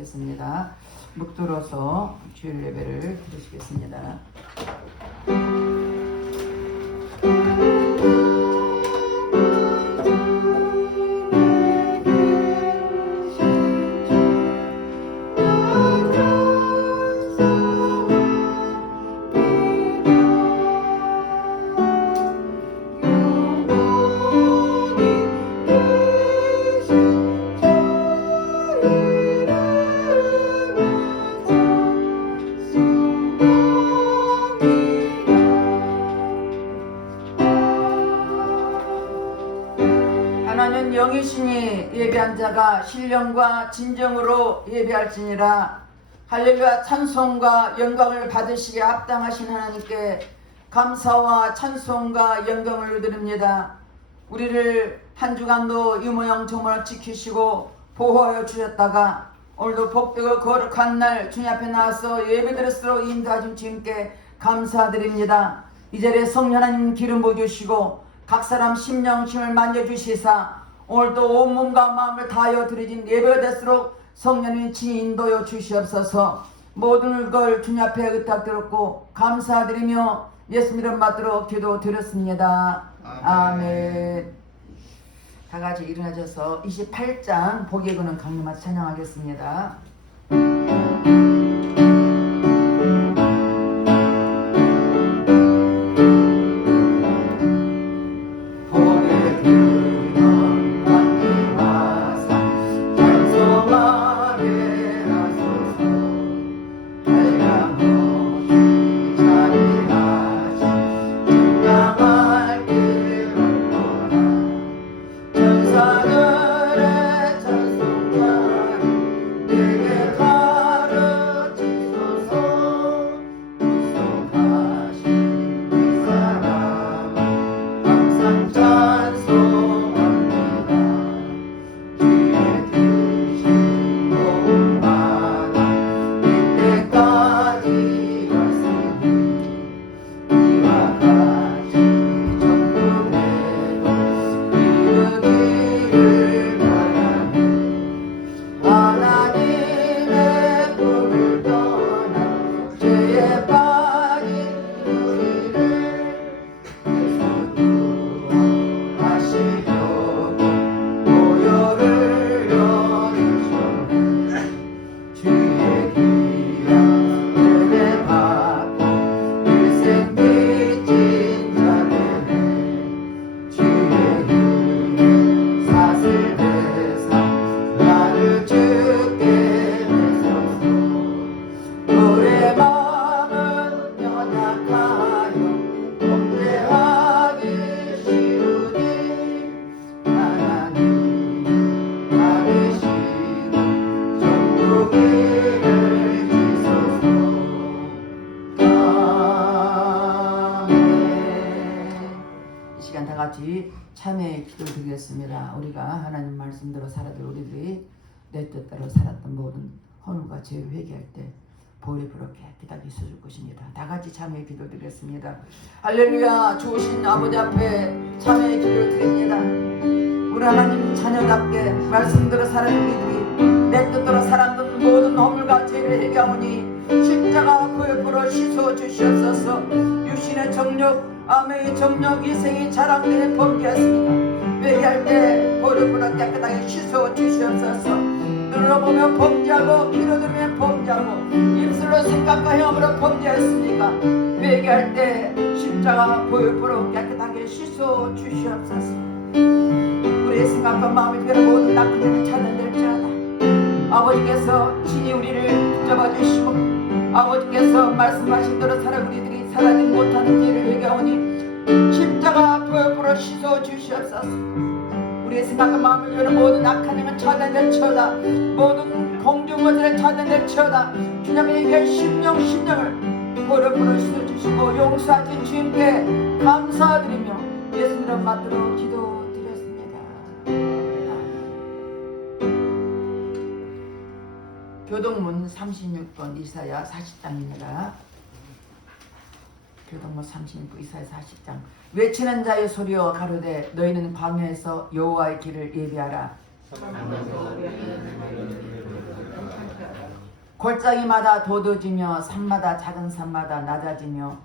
하겠습니다. 묵들어서 주일 예배를 드리시겠습니다. 하나님 영이시니 예배한 자가 신령과 진정으로 예배할지니라. 할렐루야. 찬송과 영광을 받으시기에 합당하신 하나님께 감사와 찬송과 영광을 드립니다. 우리를 한 주간도 유모형 정말 지키시고 보호하여 주셨다가 오늘도 복되고 거룩한 날 주님 앞에 나와서 예배드렸으로 인도하신 주님께 감사드립니다. 이 자리에 성령 하나님 기름 부어주시고 각 사람 심령심을 만져주시사 오늘도 온몸과 마음을 다하여 드리진 예배가 될수록 성령님 친히 인도여 주시옵소서. 모든 걸 주님 앞에 의탁드렸고 감사드리며 예수 이름 받들어 기도드렸습니다. 아멘. 다같이 일어나셔서 28장 복의 근원 강림하서 찬양하겠습니다. 참회의 기도를 드리겠습니다. 우리가 하나님 말씀대로 살아들 우리들이 내 뜻대로 살았던 모든 허물과 죄를 회개할 때 보혈이 부럽게 깨끗하게 씻어줄 것입니다. 다같이 참회의 기도를 드리겠습니다. 할렐루야. 좋으신 아버지 앞에 참회의 기도를 드립니다. 우리 하나님 자녀답게 말씀대로 살아들 우리들이 내 뜻대로 살았던 모든 허물과 죄를 회개하오니 십자가 보혈로 씻어 주시옵소서. 육신의 정욕 아멘의 정력 이생이 자랑되는 범죄였습니다. 회개할 때 보혈로 깨끗하게 씻어 주시옵소서. 눈으로 보면 범죄하고 귀로 들으면 범죄하고 입술로 생각과 행함으로 범죄했으니까 회개할 때 십자가 보혈로 깨끗하게 씻어 주시옵소서. 우리의 생각과 마음의 특별한 모든 나쁜 일을 찾아낼지어다. 아버지께서 친히 우리를 붙잡아 주시고 아버지께서 말씀하신 대로 살아 우리들이 살아내지 못하는 죄를 회개하오니 십자가 보혈로 씻어 주시옵소서. 우리의 생각과 마음을 여는 모든 악한 힘은 차단될지어다. 모든 공중 것들을 차단될지어다. 주님에게 심령을 보혈로 씻어 주시고 용서하신 주님께 감사드리며 예수 이름 받들어 기도드렸습니다. 교동문 36번 이사야 40장입니다. 교동문 36번 이사야 40장. 외치는 자의 소리여 가로되 너희는 광야에서 여호와의 길을 예비하라. 골짜기마다 돋워지며 산마다 작은 산마다 낮아지며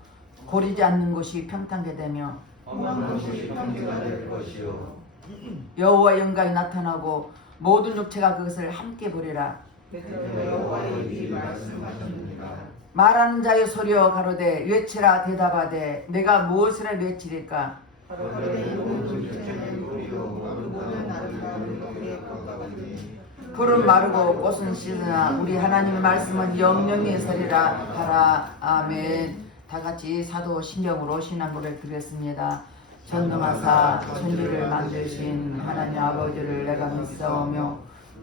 고리지 않는 곳이 평탄게 되며 험한 곳이 평지가 될 것이요 여호와 영광이 나타나고 모든 육체가 그것을 함께 보리라. 여호와의 입이 말씀하셨느니라. 말하는 자의 소리여 가로되 외치라 대답하되 내가 무엇을 외치리까. 가로되 모든 육체는 우리요 모든 나라가 우리의 것과 같으니 풀은 마르고 꽃은 시드나 우리 하나님의 말씀은 영영이 서리라 하라. 아멘. 다 같이 사도 신경으로 신앙 고백 드렸습니다. 전능하사 천지를 만드신 하나님 아버지를 내가 믿사오며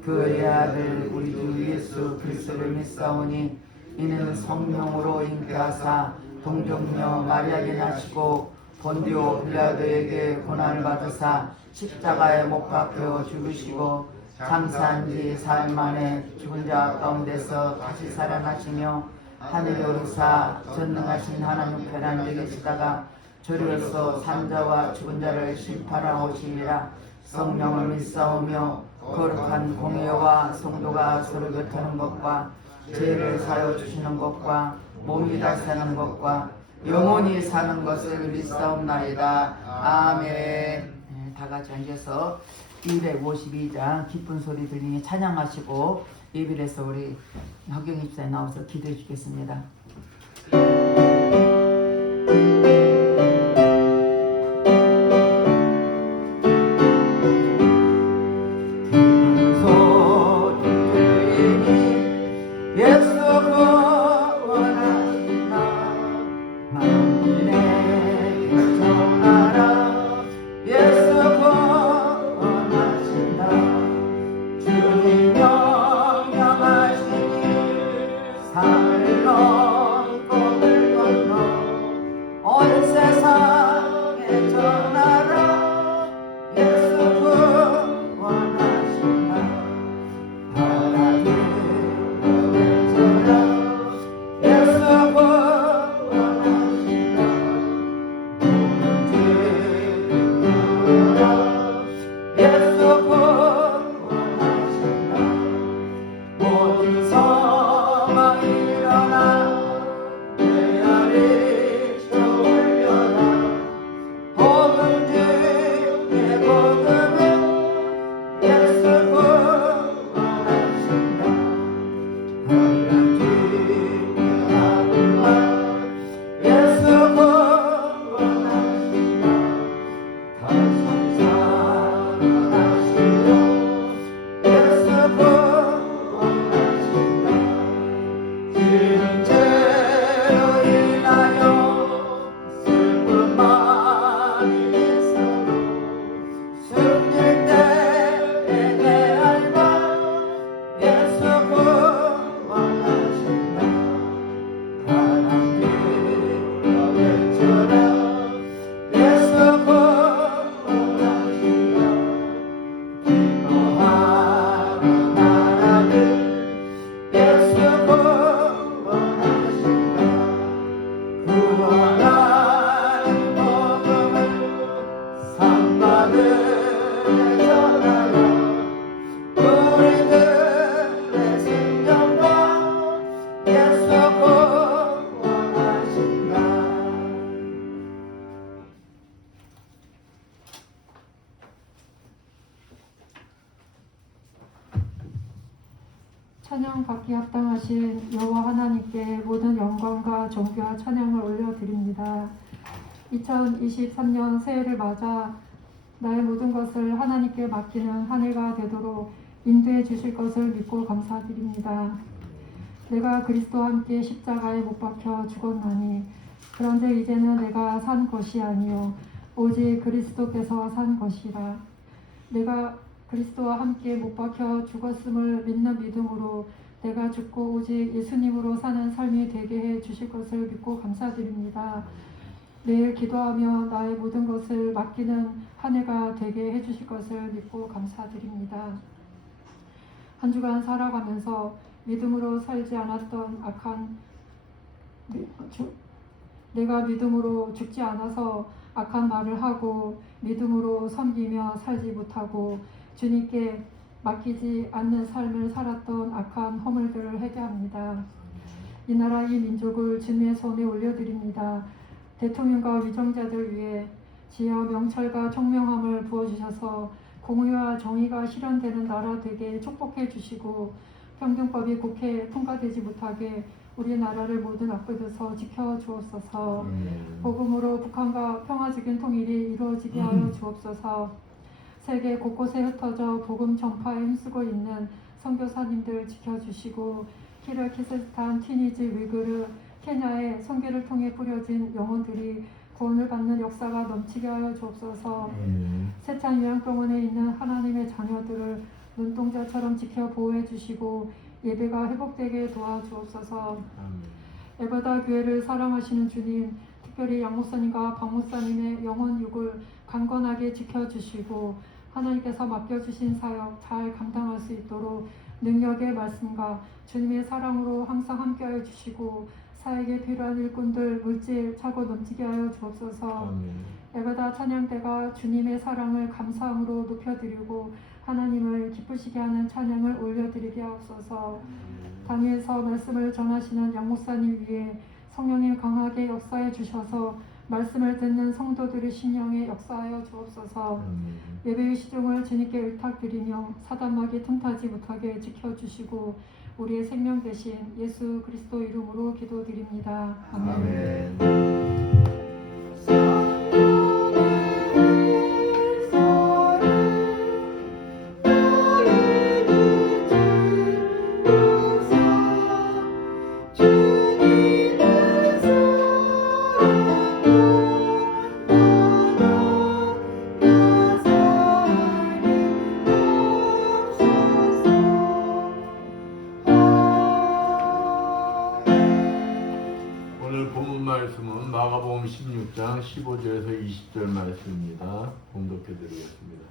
그의 아들 우리 주 예수 그리스도를 믿사오니 이는 성령으로 잉태하사 동정녀 마리아에게 나시고 본디오 빌라도에게 고난을 받으사 십자가에 못 박혀 죽으시고 장사한 지 사흘 만에 죽은 자 가운데서 다시 살아나시며 하늘에 오르사 전능하신 하나님 우편에 앉아 계시다가 저리로서 산자와 죽은 자를 심판하러 오시니라. 성령을 믿사오며 거룩한 공예와 성도가 서로 교통하는 것과 죄를 사여 주시는 것과 몸이 다시 사는 것과 영원히 사는 것을 믿사옵나이다. 아멘. 네, 다 같이 앉아서 252장 기쁜 소리 들리니 찬양하시고 예배에서 우리 허경 입사에 나와서 기도해 주겠습니다. 찬양 받기 합당하신 여호와 하나님께 모든 영광과 존귀와 찬양을 올려드립니다. 2023년 새해를 맞아 나의 모든 것을 하나님께 맡기는 한 해가 되도록 인도해 주실 것을 믿고 감사드립니다. 내가 그리스도와 함께 십자가에 못 박혀 죽었나니 그런데 이제는 내가 산 것이 아니요 오직 그리스도께서 산 것이라. 내가 그리스도와 함께 못 박혀 죽었음을 믿는 믿음으로 내가 죽고 오직 예수님으로 사는 삶이 되게 해 주실 것을 믿고 감사드립니다. 매일 기도하며 나의 모든 것을 맡기는 한 해가 되게 해 주실 것을 믿고 감사드립니다. 한 주간 살아가면서 믿음으로 살지 않았던 내가 믿음으로 죽지 않아서 악한 말을 하고 믿음으로 섬기며 살지 못하고 주님께 맡기지 않는 삶을 살았던 악한 허물들을 회개합니다. 이 나라 이 민족을 주님의 손에 올려드립니다. 대통령과 위정자들 위해 지어 명철과 총명함을 부어주셔서 공의와 정의가 실현되는 나라 되게 축복해 주시고 평등법이 국회에 통과되지 못하게 우리나라를 모든 악법에서 지켜 주옵소서. 복음으로 북한과 평화적인 통일이 이루어지게 하여 주옵소서. 세계 곳곳에 흩어져 복음 전파에 힘쓰고 있는 선교사님들 지켜주시고 키르기스스탄, 튀니지, 위그르, 케냐의 선교를 통해 뿌려진 영혼들이 구원을 받는 역사가 넘치게 하여 주옵소서. 세찬 요양병원에 있는 하나님의 자녀들을 눈동자처럼 지켜 보호해 주시고 예배가 회복되게 도와주옵소서. 에베다 교회를 사랑하시는 주님, 특별히 양 목사님과 박 목사님의 영혼 육을 강건하게 지켜주시고 하나님께서 맡겨주신 사역 잘 감당할 수 있도록 능력의 말씀과 주님의 사랑으로 항상 함께하여 주시고 사역에 필요한 일꾼들 물질 차고 넘치게 하여 주옵소서. 에베다 찬양대가 주님의 사랑을 감사함으로 높여드리고 하나님을 기쁘시게 하는 찬양을 올려드리게 하옵소서. 당에서 말씀을 전하시는 양 목사님 위에 성령님 강하게 역사해 주셔서 말씀을 듣는 성도들의 심령에 역사하여 주옵소서. 예배의 시종을 주님께 의탁드리며 사단막이 틈타지 못하게 지켜주시고 우리의 생명 대신 예수 그리스도 이름으로 기도드립니다. 아멘. 오늘 본문 말씀은 마가복음 16장 15절에서 20절 말씀입니다. 봉독해 드리겠습니다.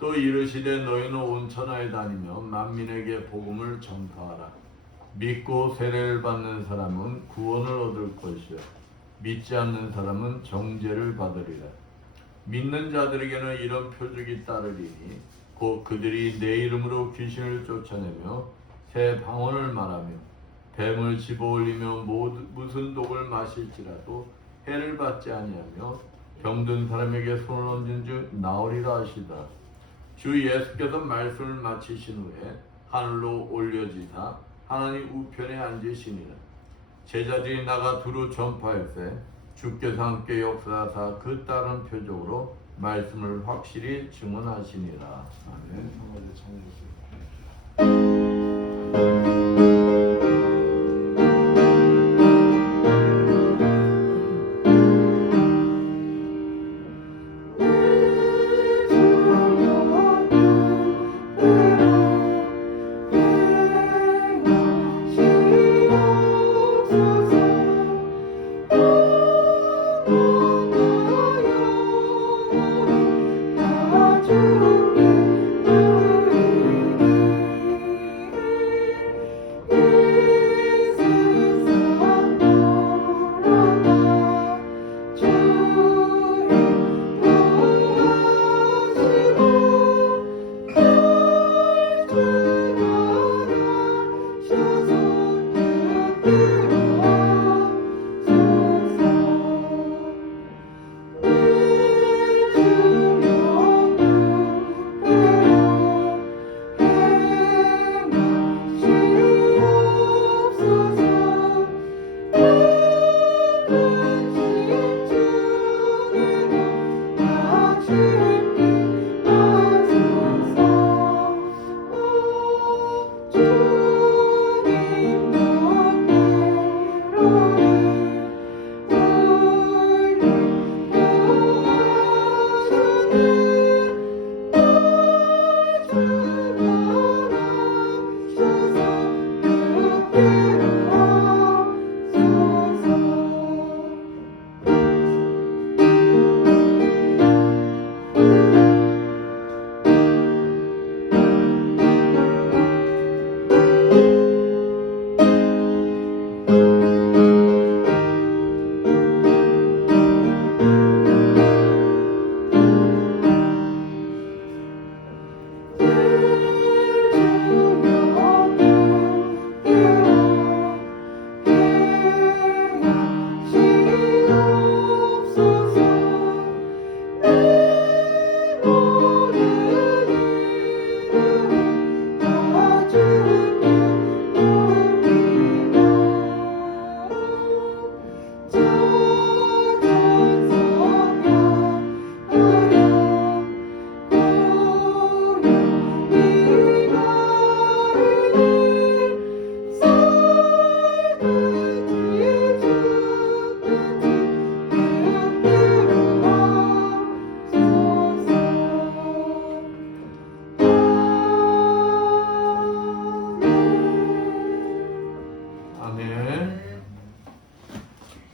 또 이르시되 너희는 온 천하에 다니며 만민에게 복음을 전파하라. 믿고 세례를 받는 사람은 구원을 얻을 것이요 믿지 않는 사람은 정죄를 받으리라. 믿는 자들에게는 이런 표적이 따르리니 곧 그들이 내 이름으로 귀신을 쫓아내며 새 방언을 말하며 뱀을 집어올리며 무슨 독을 마실지라도 해를 받지 아니하며 병든 사람에게 손을 얹은 즉 나으리라 하시다. 주 예수께서 말씀을 마치신 후에 하늘로 올려지사 하나님 우편에 앉으시니라. 제자들이 나가 두루 전파할세 주께서 함께 역사하사 그 다른 표적으로 말씀을 확실히 증언하시니라. 아멘.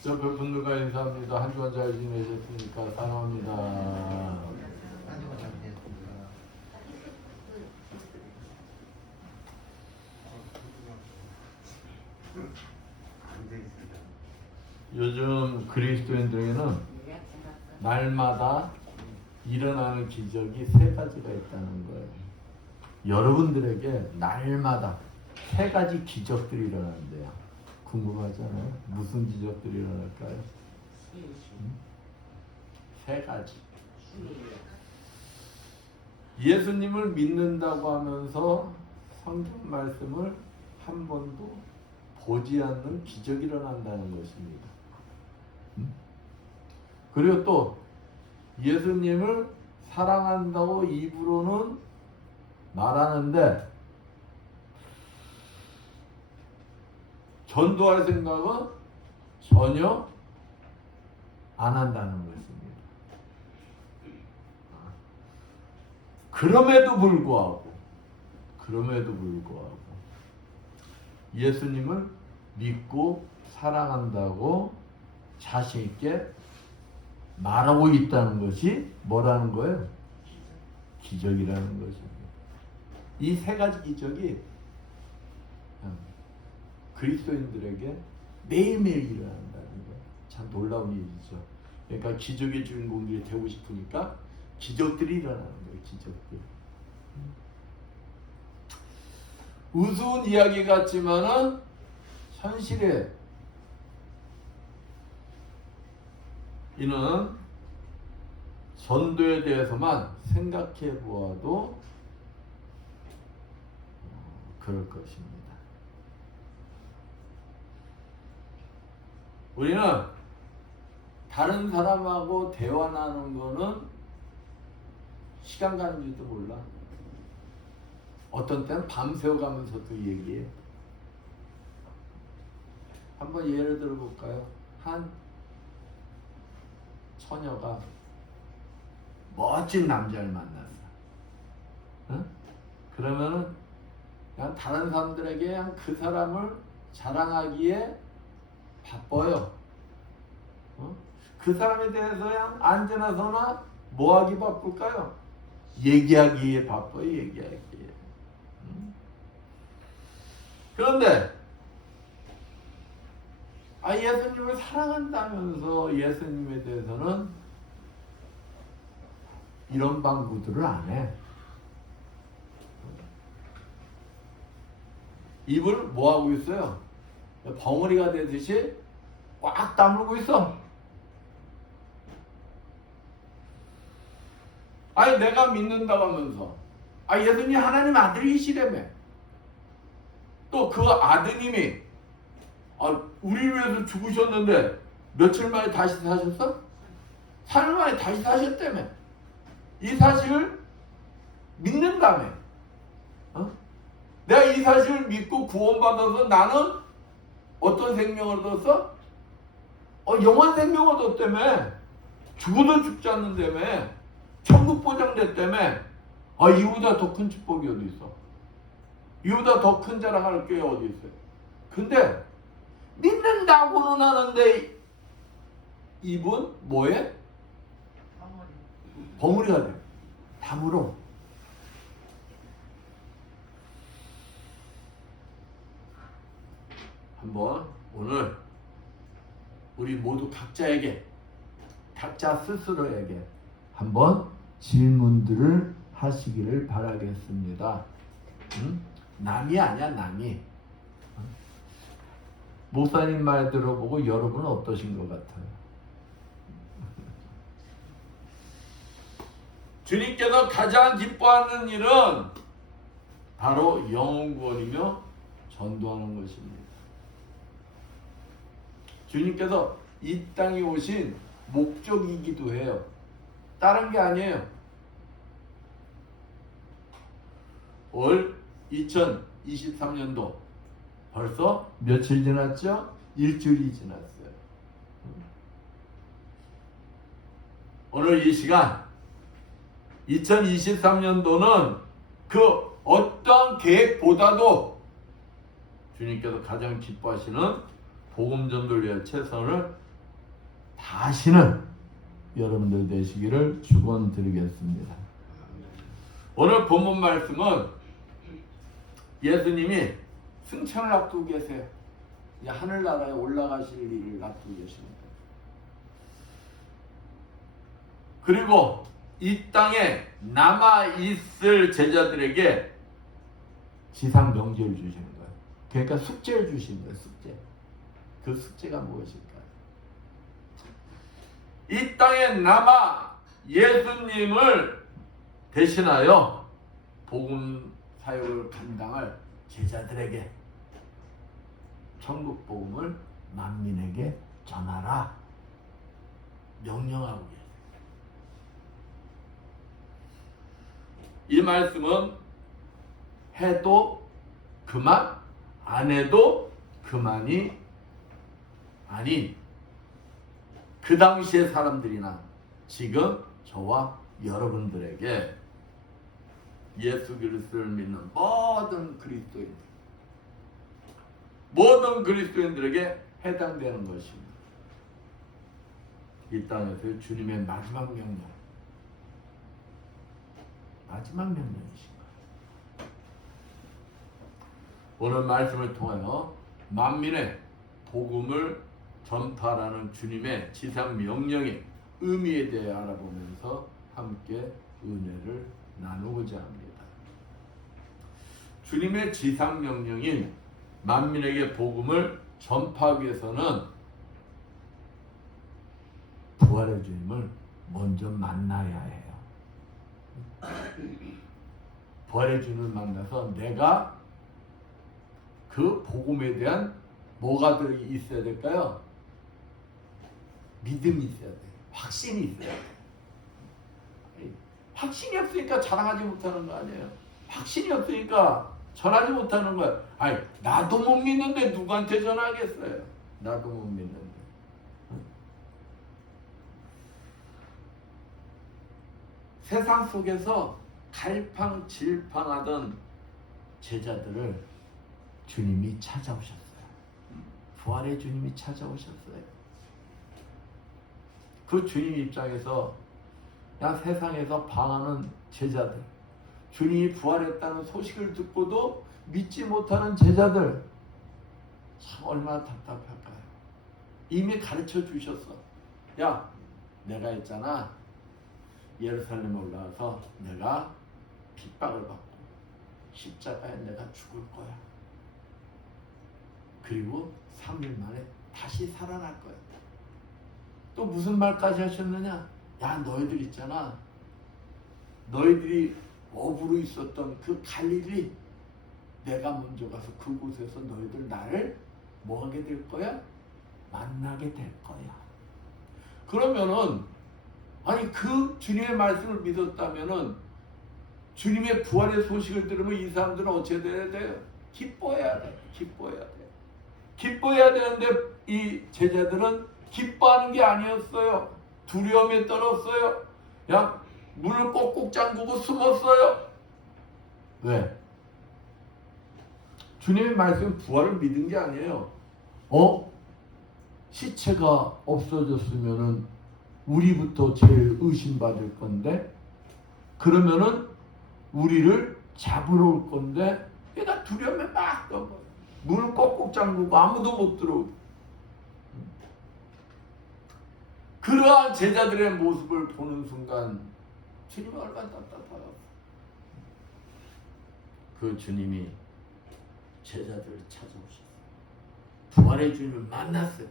저 분들과 인사합니다. 한 주간 잘 지내셨습니까? 사랑합니다. 한주간 잘 지냈습니다. 요즘 그리스도인들에게는 날마다 일어나는 기적이 세 가지가 있다는 거예요. 여러분들에게 날마다 세 가지 기적들이 일어난대요. 궁금하잖아요. 무슨 기적들이 일어날까요? 세 가지. 예수님을 믿는다고 하면서 성경 말씀을 한 번도 보지 않는 기적이 일어난다는 것입니다. 그리고 또 예수님을 사랑한다고 입으로는 말하는데 전도할 생각은 전혀 안 한다는 것입니다. 그럼에도 불구하고 예수님을 믿고 사랑한다고 자신 있게 말하고 있다는 것이 뭐라는 거예요? 기적이라는 것입니다. 이 세 가지 기적이 그리스도인들에게 매일매일 일어난다는 거예요. 참 놀라운 일이죠. 그러니까 기적의 주인공들이 되고 싶으니까 기적들이 일어나는 거예요. 기적들. 우스운 이야기 같지만은 현실에 이는 전도에 대해서만 생각해 보아도 그럴 것입니다. 우리는 다른 사람하고 대화 나누는 거는 시간 가는 줄도 몰라. 어떤 때는 밤새워 가면서도 얘기해. 한번 예를 들어 볼까요? 한 처녀가 멋진 남자를 만났어. 응? 그러면은 그냥 다른 사람들에게 그냥 그 사람을 자랑하기에 바빠요. 그 사람에 대해서 그냥 앉으나 서나 뭐하기 바쁠까요? 얘기하기에 바빠요. 얘기하기에. 그런데 예수님을 사랑한다면서 예수님에 대해서는 이런 방구들을 안 해. 입을 뭐 하고 있어요? 벙어리가 되듯이 꽉 다물고 있어. 내가 믿는다고 하면서 예수님 하나님 아들이시라며. 또 그 아드님이 우리를 위해서 죽으셨는데 며칠 만에 다시 사셨어? 3일 만에 다시 사셨다며. 이 사실을 믿는다며. 내가 이 사실을 믿고 구원받아서 나는 어떤 생명을 얻었어? 영원 생명을 얻었다며. 죽어도 죽지 않는다며. 천국 보장됐다며. 이보다 더 큰 축복이 어디 있어? 이보다 더 큰 자랑할 게 어디 있어요? 근데 믿는다고는 하는데 입은 뭐해? 벙어리가 돼. 다물어. 한번 오늘 우리 모두 각자 스스로에게 한번 질문들을 하시기를 바라겠습니다. 남이 아니야, 남이. 목사님 말 들어보고 여러분은 어떠신 것 같아요? 주님께서 가장 기뻐하는 일은 바로 영혼 구원이며 전도하는 것입니다. 주님께서 이 땅에 오신 목적이기도 해요. 다른 게 아니에요. 올 2023년도 벌써 며칠 지났죠? 일주일이 지났어요. 오늘 이 시간 2023년도는 그 어떤 계획보다도 주님께서 가장 기뻐하시는 복음 전도를 위해 최선을 다시는 여러분들 되시기를 축원드리겠습니다. 오늘 본문 말씀은 예수님이 승천을 앞두고 계세요. 이제 하늘나라에 올라가실 일을 앞두고 계십니다. 그리고 이 땅에 남아있을 제자들에게 지상 명제를 주시는 거예요. 그러니까 숙제를 주시는 거예요. 숙제. 그 숙제가 무엇일까요? 이 땅에 남아 예수님을 대신하여 복음 사역을 감당할 제자들에게 천국 복음을 만민에게 전하라 명령하고 계세요. 이 말씀은 해도 그만, 안 해도 그만이 아닌 그 당시의 사람들이나 지금 저와 여러분들에게 예수 그리스도를 믿는 모든 그리스도인들에게 해당되는 것입니다. 이 땅에서의 주님의 마지막 명령이십니다. 오늘 말씀을 통하여 만민의 복음을 전파라는 주님의 지상 명령의 의미에 대해 알아보면서 함께 은혜를 나누고자 합니다. 주님의 지상 명령인 만민에게 복음을 전파하기 위해서는 부활의 주님을 먼저 만나야 해요. 부활의 주님을 만나서 내가 그 복음에 대한 뭐가 있어야 될까요? 믿음이 있어야 돼요. 확신이 있어야 돼요. 확신이 없으니까 자랑하지 못하는 거 아니에요. 확신이 없으니까 전하지 못하는 거예요. 아니, 나도 못 믿는데 누구한테 전하겠어요? 나도 못 믿는데. 세상 속에서 갈팡질팡하던 제자들을 주님이 찾아오셨어요. 부활의 주님이 찾아오셨어요. 그 주님 입장에서 야 세상에서 방하는 제자들, 주님이 부활했다는 소식을 듣고도 믿지 못하는 제자들, 참 얼마나 답답할까요? 이미 가르쳐 주셨어. 야, 내가 했잖아. 예루살렘에 올라와서 내가 핍박을 받고 십자가에 내가 죽을 거야. 그리고 3일 만에 다시 살아날 거야. 또 무슨 말까지 하셨느냐? 야, 너희들 있잖아. 너희들이 어부로 있었던 그 갈릴리, 내가 먼저 가서 그곳에서 너희들 나를 뭐 하게 될 거야? 만나게 될 거야. 그러면은 아니 그 주님의 말씀을 믿었다면은 주님의 부활의 소식을 들으면 이 사람들은 어찌 해야 돼요? 기뻐해야 돼. 기뻐해야 되는데 이 제자들은 기뻐하는 게 아니었어요. 두려움에 떨었어요. 야, 문을 꼭꼭 잠그고 숨었어요. 왜? 주님의 말씀 부활을 믿은 게 아니에요. 시체가 없어졌으면은 우리부터 제일 의심받을 건데, 그러면은 우리를 잡으러 올 건데, 얘가 두려움에 막 떠. 문을 꼭꼭 잠그고 아무도 못 들어오고. 그러한 제자들의 모습을 보는 순간 주님이 얼마나 답답하다. 그 주님이 제자들을 찾아오셨어요. 부활의 주님을 만났어요.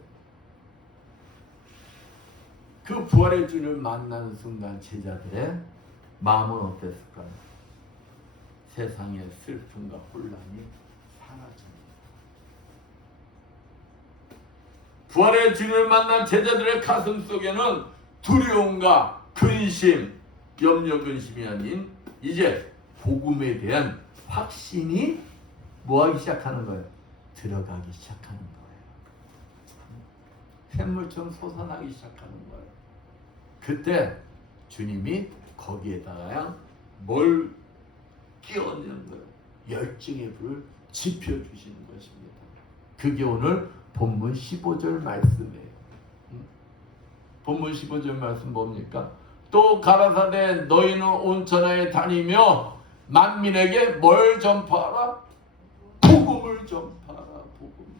그 부활의 주님을 만나는 순간 제자들의 마음은 어땠을까요? 세상의 슬픔과 혼란이 사라집니다. 부활의 주님을 만난 제자들의 가슴 속에는 두려움과 근심, 염려 근심이 아닌 이제 복음에 대한 확신이 뭐하기 시작하는 거예요? 들어가기 시작하는 거예요. 샘물처럼 솟아나기 시작하는 거예요. 그때 주님이 거기에다가 뭘 끼얹는 거예요? 열정의 불을 지펴주시는 것입니다. 그게 오늘 본문 15절 말씀이에요. 본문 15절 말씀 뭡니까? 또 가라사대 너희는 온 천하에 다니며 만민에게 뭘 전파하라? 복음을 전파하라. 복음을.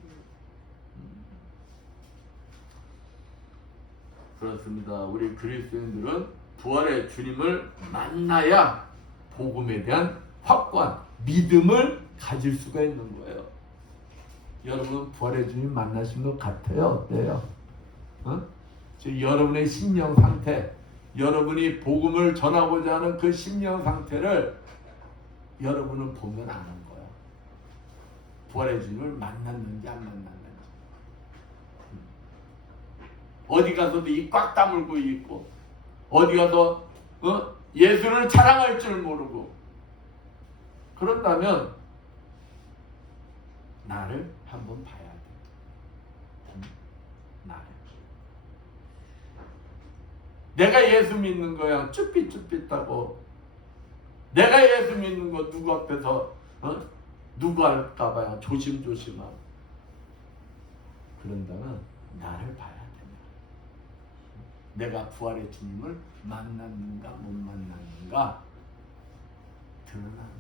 그렇습니다. 우리 그리스도인들은 부활의 주님을 만나야 복음에 대한 확고한 믿음을 가질 수가 있는 거예요. 여러분 부활의 주님 만나신 것 같아요? 어때요? 지금 여러분의 심령 상태, 여러분이 복음을 전하고자 하는 그 심령 상태를 여러분은 보면 아는 거예요. 부활의 주님을 만났는지 안 만났는지. 어디 가서도 이 꽉 다물고 있고, 어디 가서 예수를 자랑할 줄 모르고, 그런다면 나를 한번 봐야 돼. 나를. 내가 예수 믿는 거야 쭈삣쭈삣하고, 내가 예수 믿는 거 누구 앞에서 누구 할까봐 조심조심하고, 그런다면 나를 봐야 돼. 내가 부활의 주님을 만났는가 못 만났는가 드러나.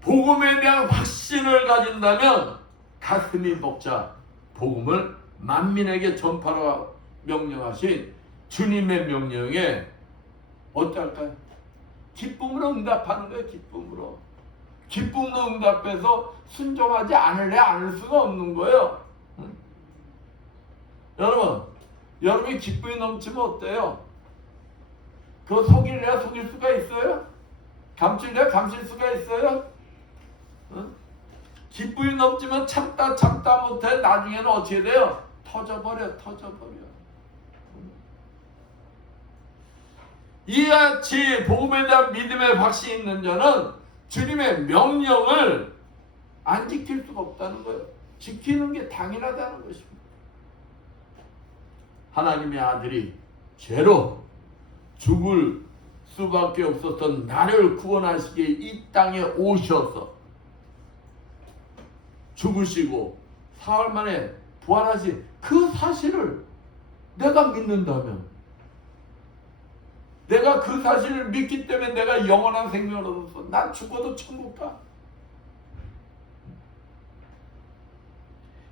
복음에 대한 확신을 가진다면 가슴이 벅차 복음을 만민에게 전파하라 명령하신 주님의 명령에 어떨까요? 기쁨으로 응답하는 거예요. 기쁨으로 응답해서 순종하지 않을 수가 없는 거예요. 여러분이 기쁨이 넘치면 어때요? 그거 속일래야 속일 수가 있어요? 감출래야 감출 수가 있어요? 기쁨이 넘치면 참다 못해 나중에는 어떻게 돼요? 터져버려. 이같이 복음에 대한 믿음의 확신이 있는 자는 주님의 명령을 안 지킬 수가 없다는 거예요. 지키는 게 당연하다는 것입니다. 하나님의 아들이 죄로 죽을 수밖에 없었던 나를 구원하시기에 이 땅에 오셔서 죽으시고 사흘 만에 부활하신 그 사실을 내가 믿는다면, 내가 그 사실을 믿기 때문에 내가 영원한 생명을 얻었어. 난 죽어도 천국 가.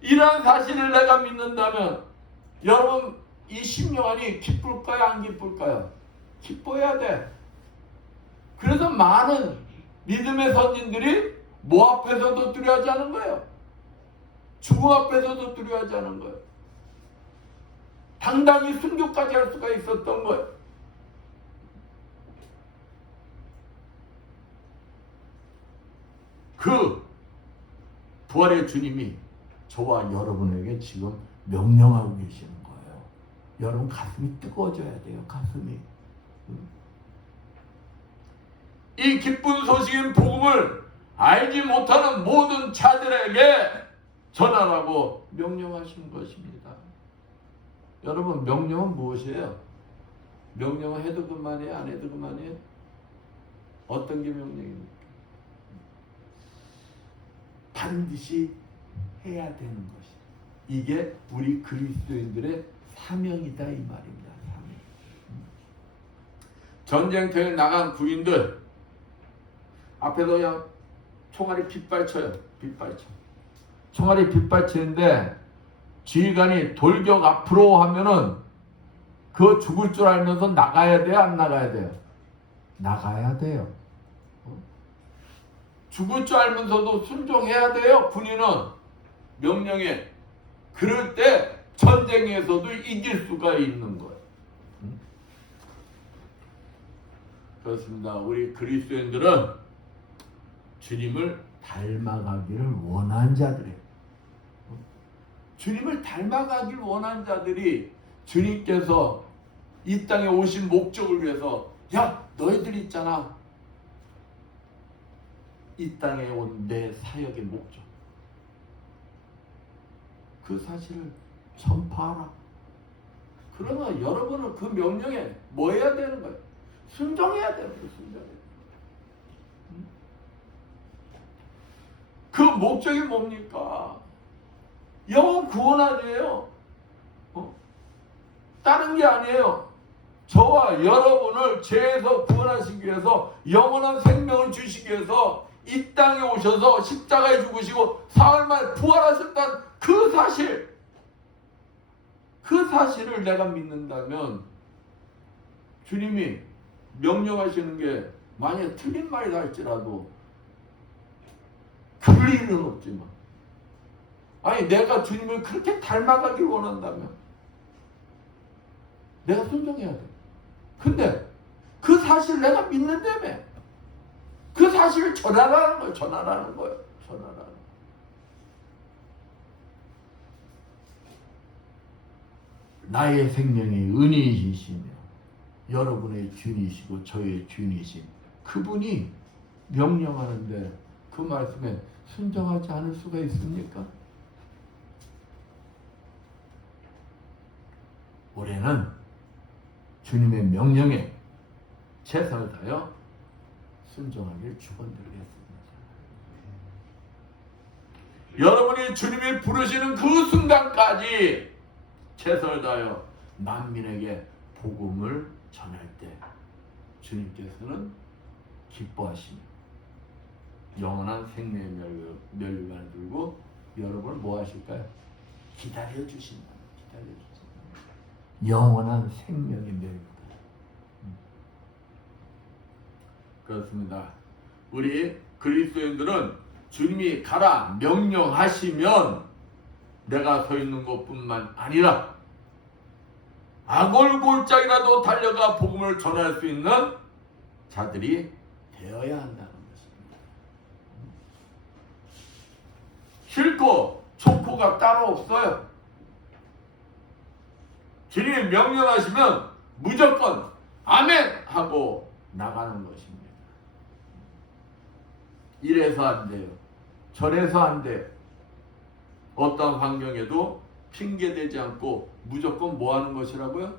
이러한 사실을 내가 믿는다면 여러분 이 심령 안이 기쁠까요? 안 기쁠까요? 기뻐야 돼. 그래서 많은 믿음의 선진들이 뭐 앞에서도 두려워하지 않은 거예요. 죽음 앞에서도 두려워하지 않은 거예요. 당당히 순교까지 할 수가 있었던 거예요. 그 부활의 주님이 저와 여러분에게 지금 명령하고 계시는 거예요. 여러분 가슴이 뜨거워져야 돼요. 가슴이. 이 기쁜 소식인 복음을 알지 못하는 모든 자들에게 전하라고 명령하신 것입니다. 여러분 명령은 무엇이에요? 명령은 해도 그만이에요? 안 해도 그만이에요? 어떤 게 명령입니까? 반드시 해야 되는 것이. 이게 우리 그리스도인들의 사명이다 이 말입니다. 사명. 전쟁터에 나간 군인들 앞에서 그냥 총알이 빗발쳐요. 총알이 빗발치는데 지휘관이 돌격 앞으로 하면은 그거 죽을 줄 알면서 나가야 돼요? 안 나가야 돼요? 나가야 돼요. 죽을 줄 알면서도 순종해야 돼요. 군인은 명령에. 그럴 때 전쟁에서도 이길 수가 있는 거예요. 그렇습니다. 우리 그리스도인들은 주님을 닮아가기를 원한 자들이에요. 주님을 닮아가기를 원한 자들이 주님께서 이 땅에 오신 목적을 위해서, 야 너희들 있잖아, 이 땅에 온 내 사역의 목적, 그 사실을 전파하라. 그러나 여러분은 그 명령에 뭐 해야 되는 거예요? 순종해야 돼요. 그 목적이 뭡니까? 영혼 구원 아니에요. 다른 게 아니에요. 저와 여러분을 죄에서 구원하시기 위해서 영원한 생명을 주시기 위해서 이 땅에 오셔서 십자가에 죽으시고 사흘 만에 부활하셨다는 그 사실을 내가 믿는다면 주님이 명령하시는 게 만약에 틀린 말이다 할지라도 그럴 일은 없지만, 아니 내가 주님을 그렇게 닮아가길 원한다면 내가 순종해야 돼. 근데 그 사실 내가 믿는다며 그 사실을 전하라는 거예요. 전하라는 거예요. 나의 생명의 은인이시며 여러분의 주님이시고 저의 주님이신 그분이 명령하는데 그 말씀에 순종하지 않을 수가 있습니까? 올해는 주님의 명령에 최선을 다하여 순종하길 축원드리겠습니다. 여러분이 주님이 부르시는 그 순간까지 최선을 다하여 만민에게 복음을 전할 때 주님께서는 기뻐하시며 영원한 생명의 면류관을 들고 여러분을 뭐 하실까요? 기다려 주신다. 영원한 생명의 면류관. 그렇습니다. 우리 그리스도인들은 주님이 가라 명령하시면 내가 서 있는 것뿐만 아니라 아골골짝이라도 달려가 복음을 전할 수 있는 자들이 되어야 한다는 것입니다. 싫고 좋고가 따로 없어요. 주님이 명령하시면 무조건 아멘 하고 나가는 것입니다. 이래서 안 돼요. 저래서 안 돼. 어떤 환경에도 핑계대지 않고 무조건 뭐 하는 것이라고요?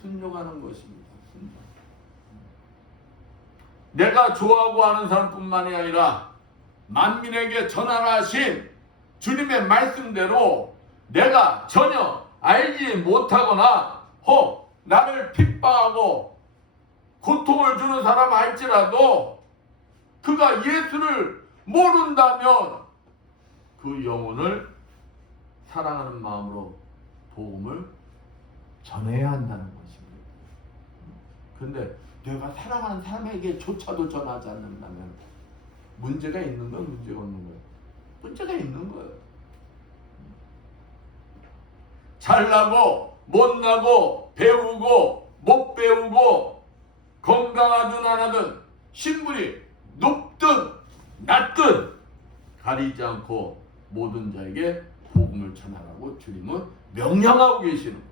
순종하는 것입니다. 순종. 내가 좋아하고 하는 사람뿐만이 아니라 만민에게 전하신 주님의 말씀대로 내가 전혀 알지 못하거나 혹 나를 핍박하고 고통을 주는 사람 할지라도 그가 예수를 모른다면 그 영혼을 사랑하는 마음으로 복음을 전해야 한다는 것입니다. 그런데 내가 사랑하는 사람에게조차도 전하지 않는다면 문제가 있는 거예요? 문제가 없는 거예요? 문제가 있는 거예요. 잘나고 못나고 배우고 못 배우고 건강하든 안 하든 신분이 높든 낮든 가리지 않고 모든 자에게 복음을 전하라고 주님은 명령하고 계시는 거예요.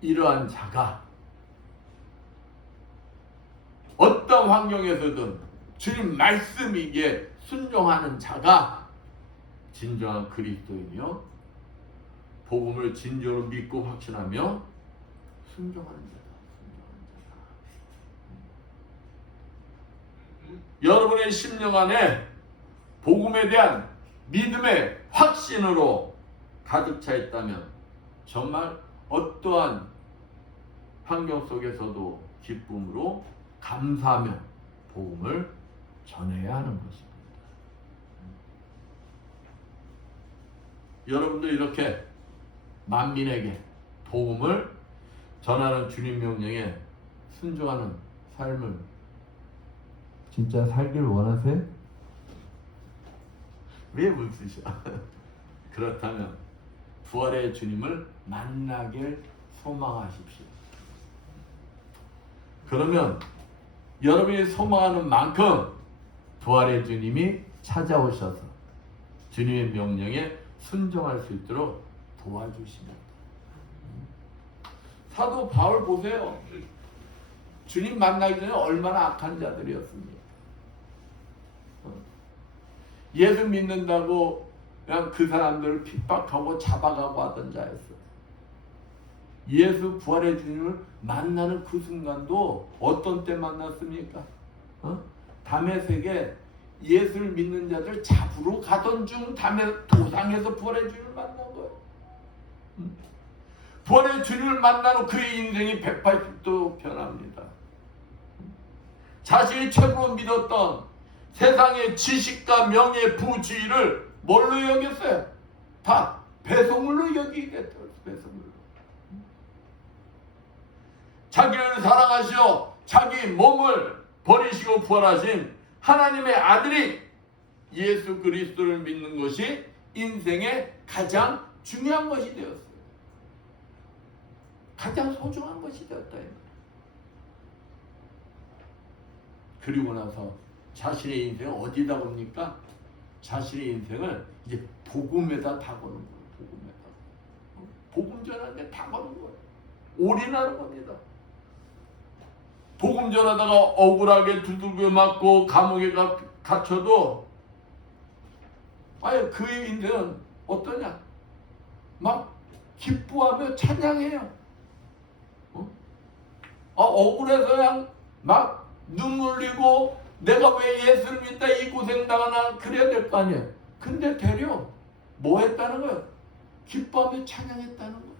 이러한 자가 어떤 환경에서든 주님 말씀이기에 순종하는 자가 진정한 그리스도이며 복음을 진정으로 믿고 확신하며 순종하는 자다. 여러분의 심령 안에 복음에 대한 믿음의 확신으로 가득 차 있다면 정말 어떠한 환경 속에서도 기쁨으로 감사하며 복음을 전해야 하는 것입니다. 여러분도 이렇게 만민에게 복음을 전하는 주님 명령에 순종하는 삶을 진짜 살길 원하세요? 왜 웃으셔? 그렇다면 부활의 주님을 만나길 소망하십시오. 그러면 여러분이 소망하는 만큼 부활의 주님이 찾아오셔서 주님의 명령에 순종할 수 있도록 도와주십니다. 사도 바울 보세요. 주님 만나기 전에 얼마나 악한 자들이었습니까? 예수 믿는다고 그냥 그 사람들을 핍박하고 잡아가고 하던 자였어요. 예수 부활의 주님을 만나는 그 순간도 어떤 때 만났습니까? 다메섹에 예수를 믿는 자들 잡으러 가던 중 도상에서 부활의 주님을 만난 거예요. 부활의 주님을 만나는 그의 인생이 180도 변합니다. 자신이 최고로 믿었던 세상의 지식과 명예, 부주의를 뭘로 여겼어요? 다 배송물로 여기겠죠. 배송물로. 자기를 사랑하시어 자기 몸을 버리시고 부활하신 하나님의 아들이 예수 그리스도를 믿는 것이 인생의 가장 중요한 것이 되었어요. 가장 소중한 것이 되었다. 그리고 나서 자신의 인생을 어디다 봅니까? 자신의 인생을 이제 복음에다 다 거는 거예요. 복음 전하는데 다 거는 거예요. 올인하는 겁니다. 복음 전하다가 억울하게 두들겨 맞고 감옥에 갇혀도 아유 그의 인생은 어떠냐? 막 기뻐하며 찬양해요. 억울해서 그냥 막 눈물 흘리고 내가 왜 예수를 믿다 이 고생 당하나 그래야 될 거 아니에요. 근데 되려 뭐 했다는 거예요? 기뻐하며 찬양했다는 거예요.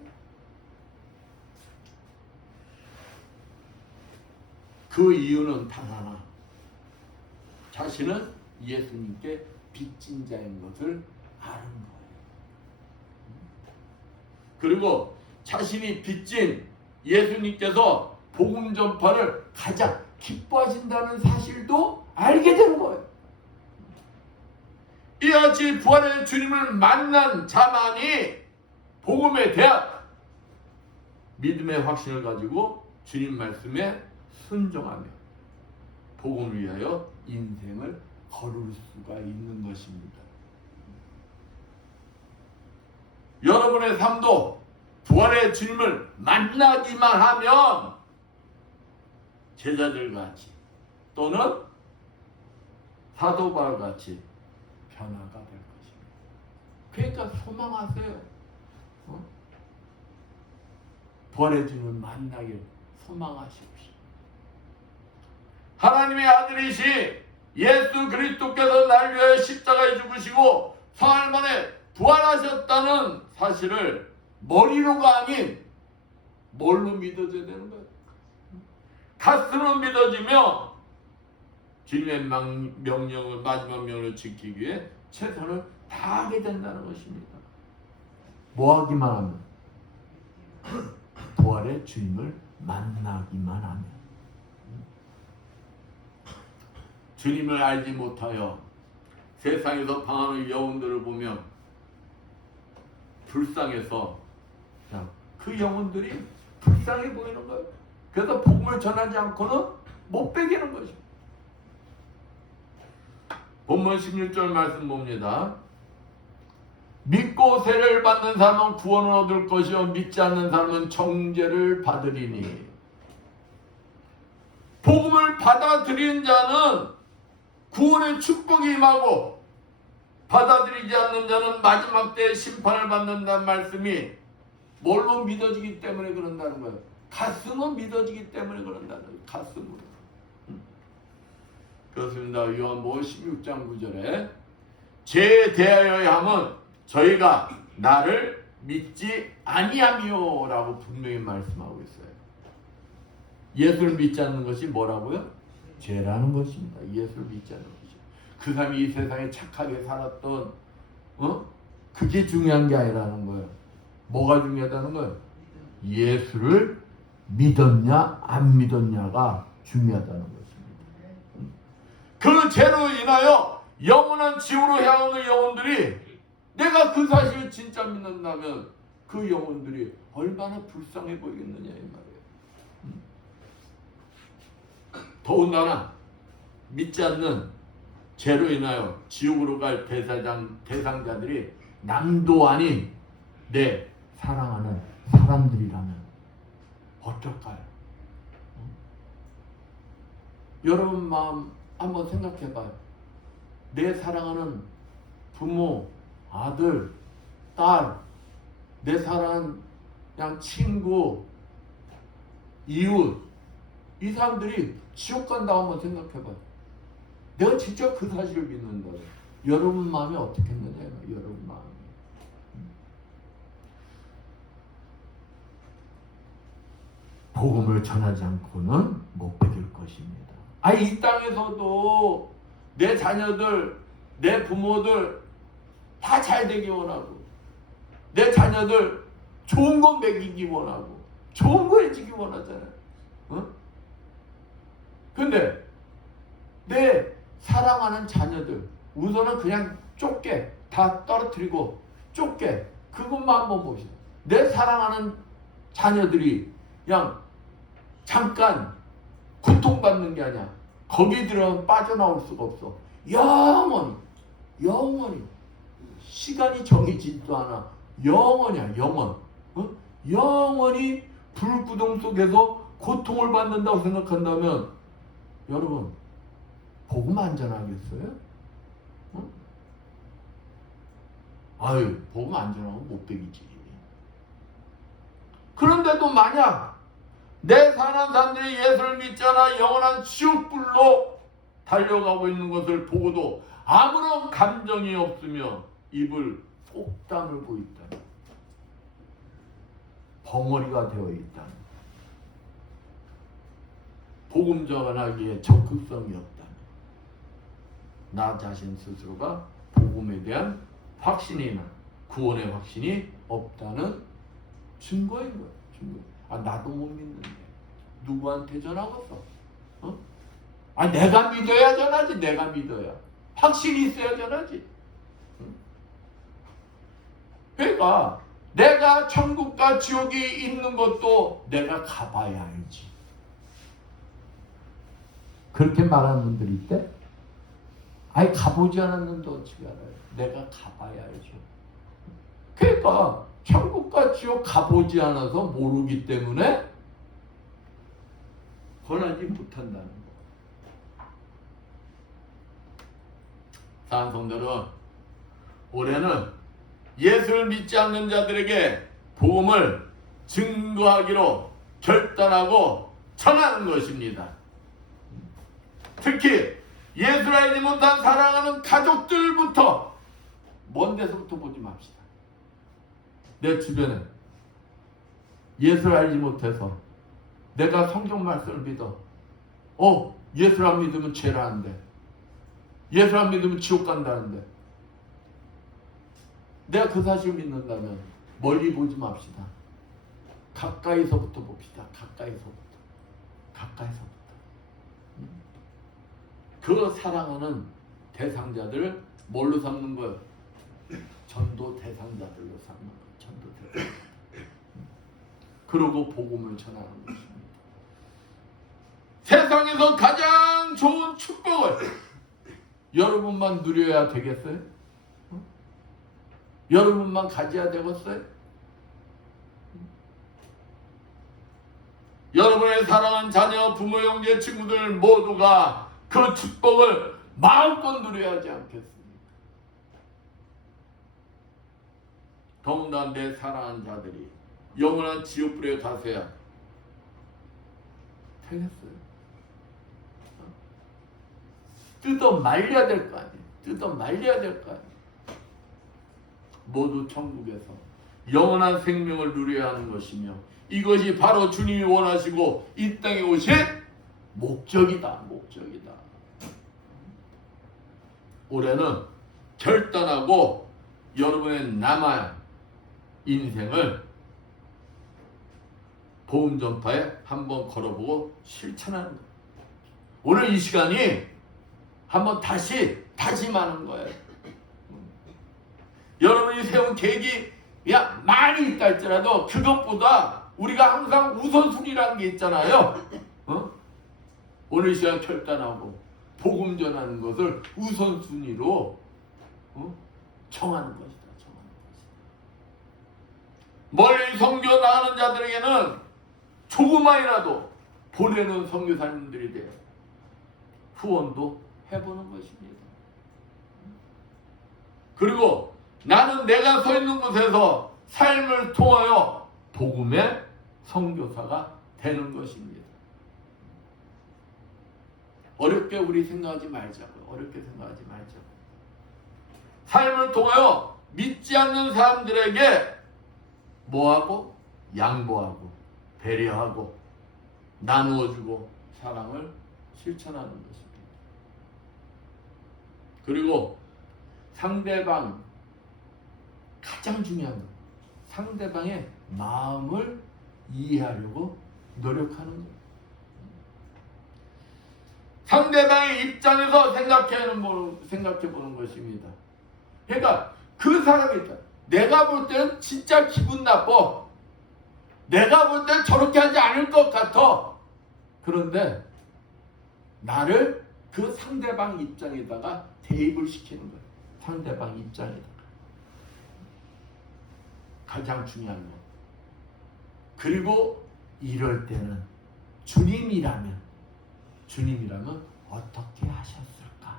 그 이유는 단 하나. 자신은 예수님께 빚진 자인 것을 아는 거예요. 그리고 자신이 빚진 예수님께서 복음 전파를 가장 기뻐하신다는 사실도 알게 되는 거예요. 이와 같이 부활의 주님을 만난 자만이 복음에 대한 믿음의 확신을 가지고 주님 말씀에 순종하며 복음을 위하여 인생을 걸을 수가 있는 것입니다. 여러분의 삶도 부활의 주님을 만나기만 하면 제자들같이 또는 사도 바울같이 변화가 될 것입니다. 그러니까 소망하세요. 부활의 주님을 만나길 소망하십시오. 하나님의 아들이시 예수 그리스도께서 날 위하여 십자가에 죽으시고 사흘 만에 부활하셨다는 사실을 머리로가 아닌 뭘로 믿어줘야 되는 거예요? 가슴으로 믿어지며 주님의 명령을 마지막 명령을 지키기 위해 최선을 다하게 된다는 것입니다. 뭐 하기만 하면? 부활의 주님을 만나기만 하면. 주님을 알지 못하여 세상에서 방하는 영혼들을 보면 불쌍해서 그냥 그 영혼들이 불쌍해 보이는 거예요. 그래서 복음을 전하지 않고는 못 베기는 것입니다. 본문 16절 말씀 봅니다. 믿고 세례를 받는 사람은 구원을 얻을 것이요 믿지 않는 사람은 정죄를 받으리니. 복음을 받아들인 자는 구원의 축복이 임하고 받아들이지 않는 자는 마지막 때에 심판을 받는다는 말씀이 뭘로 믿어지기 때문에 그런다는 거예요. 가슴은 믿어지기 때문에 그런다는 거예요. 가슴으로. 그렇습니다. 요한복음 16장 9절에 죄에 대하여야 함은 저희가 나를 믿지 아니하며 라고 분명히 말씀하고 있어요. 예수를 믿지 않는 것이 뭐라고요? 죄라는 것입니다. 예수를 믿지 않는 것이. 그 사람이 이 세상에 착하게 살았던 그게 중요한 게 아니라는 거예요. 뭐가 중요하다는 거예요? 예수를 믿었냐 안 믿었냐가 중요하다는 것입니다. 그 죄로 인하여 영원한 지옥으로 향하는 영혼들이 내가 그 사실을 진짜 믿는다면 그 영혼들이 얼마나 불쌍해 보이겠느냐 이 말이에요. 더군다나 믿지 않는 죄로 인하여 지옥으로 갈 대상자들이 남도 아닌 내 사랑하는 사람들이라면 어떨까요? 여러분 마음 한번 생각해봐요. 내 사랑하는 부모, 아들, 딸, 내 사랑하는 그냥 친구, 이웃, 이 사람들이 지옥 간다고 한번 생각해봐요. 내가 진짜 그 사실을 믿는다. 여러분 마음이 어떻겠느냐? 여러분 마음이. 복음을 전하지 않고는 못 배길 것입니다. 이 땅에서도 내 자녀들, 내 부모들 다 잘 되기 원하고, 내 자녀들 좋은 거 먹이기 원하고, 좋은 거 해주기 원하잖아요. 근데 내 사랑하는 자녀들 우선은 그냥 좁게 다 떨어뜨리고 좁게 그것만 한번 봅시다. 내 사랑하는 자녀들이 그냥 잠깐 고통받는 게 아니야. 거기 들어가면 빠져나올 수가 없어. 영원히 시간이 정해지지도 않아. 영원이야, 영원. 영원히 불구동 속에서 고통을 받는다고 생각한다면 여러분 복음 안전하겠어요? 복음 안전하면 못 배기지. 그런데도 만약 내 사는 사람들이 예수를 믿잖아 영원한 지옥불로 달려가고 있는 것을 보고도 아무런 감정이 없으며 입을 꼭 다물고 있다. 벙어리가 되어 있다. 복음 전하기에 적극성이 없다. 나 자신 스스로가 복음에 대한 확신이나 구원의 확신이 없다는 증거인 거야. 증거. 나도 못 믿는데 누구한테 전하겠어? 내가 믿어야 전하지. 내가 믿어야 확신이 있어야 전하지. 그러니까 내가 천국과 지옥이 있는 것도 내가 가봐야 알지. 그렇게 말하는 분들이 있대? 가보지 않았는데 어떻게 알아요? 내가 가봐야 알죠. 그러니까 천국과 지옥 가보지 않아서 모르기 때문에 권하지 못한다는 거. 사랑하는 성도들은 올해는 예수를 믿지 않는 자들에게 복음을 증거하기로 결단하고 전하는 것입니다. 특히 예수를 알지 못한 사랑하는 가족들부터 먼 데서부터 보지 맙시다. 내 주변에 예수를 알지 못해서 내가 성경 말씀을 믿어. 예수를 안 믿으면 죄라는데, 예수를 안 믿으면 지옥 간다는데, 내가 그 사실을 믿는다면 멀리 보지 맙시다. 가까이서부터 봅시다. 가까이서부터. 그 사랑하는 대상자들을 뭘로 삼는 거예요? 전도 대상자들로 삼는 거예요. 전도 대상자. 그러고 복음을 전하는 것입니다. 세상에서 가장 좋은 축복을 여러분만 누려야 되겠어요? 여러분만 가져야 되겠어요? 여러분의 사랑하는 자녀, 부모, 형제, 친구들 모두가 그 축복을 마음껏 누려야 하지 않겠습니까? 더군다나 내 사랑하는 자들이 영원한 지옥불에 가서야 되겠어요. 뜯어 말려야 될 거 아니에요. 모두 천국에서 영원한 생명을 누려야 하는 것이며 이것이 바로 주님이 원하시고 이 땅에 오신 목적이다. 올해는 결단하고 여러분의 남아 인생을 복음 전파에 한번 걸어보고 실천하는 거예요. 오늘 이 시간이 한번 다짐하는 거예요. 여러분이 세운 계획이 많이 있다 할지라도 그것보다 우리가 항상 우선순위라는 게 있잖아요. 오늘 이 시간 결단하고 복음 전하는 것을 우선순위로 정하는 것이다. 멀리 선교 나가는 자들에게는 조금만이라도 보내는 선교사님들이 돼요. 후원도 해보는 것입니다. 그리고 나는 내가 서 있는 곳에서 삶을 통하여 복음의 선교사가 되는 것입니다. 어렵게 우리 생각하지 말자고. 어렵게 생각하지 말자고. 삶을 통하여 믿지 않는 사람들에게 뭐하고? 양보하고 배려하고 나누어주고 사랑을 실천하는 것입니다. 그리고 상대방, 가장 중요한 것, 상대방의 마음을 이해하려고 노력하는 것. 상대방의 입장에서 생각해 보는 것입니다. 그러니까 그 사람이 있다. 내가 볼 때는 진짜 기분 나빠. 내가 볼 때는 저렇게 하지 않을 것 같아. 그런데 나를 그 상대방 입장에다가 대입을 시키는 거예요. 상대방 입장에다가. 가장 중요한 거. 그리고 이럴 때는 주님이라면 어떻게 하셨을까?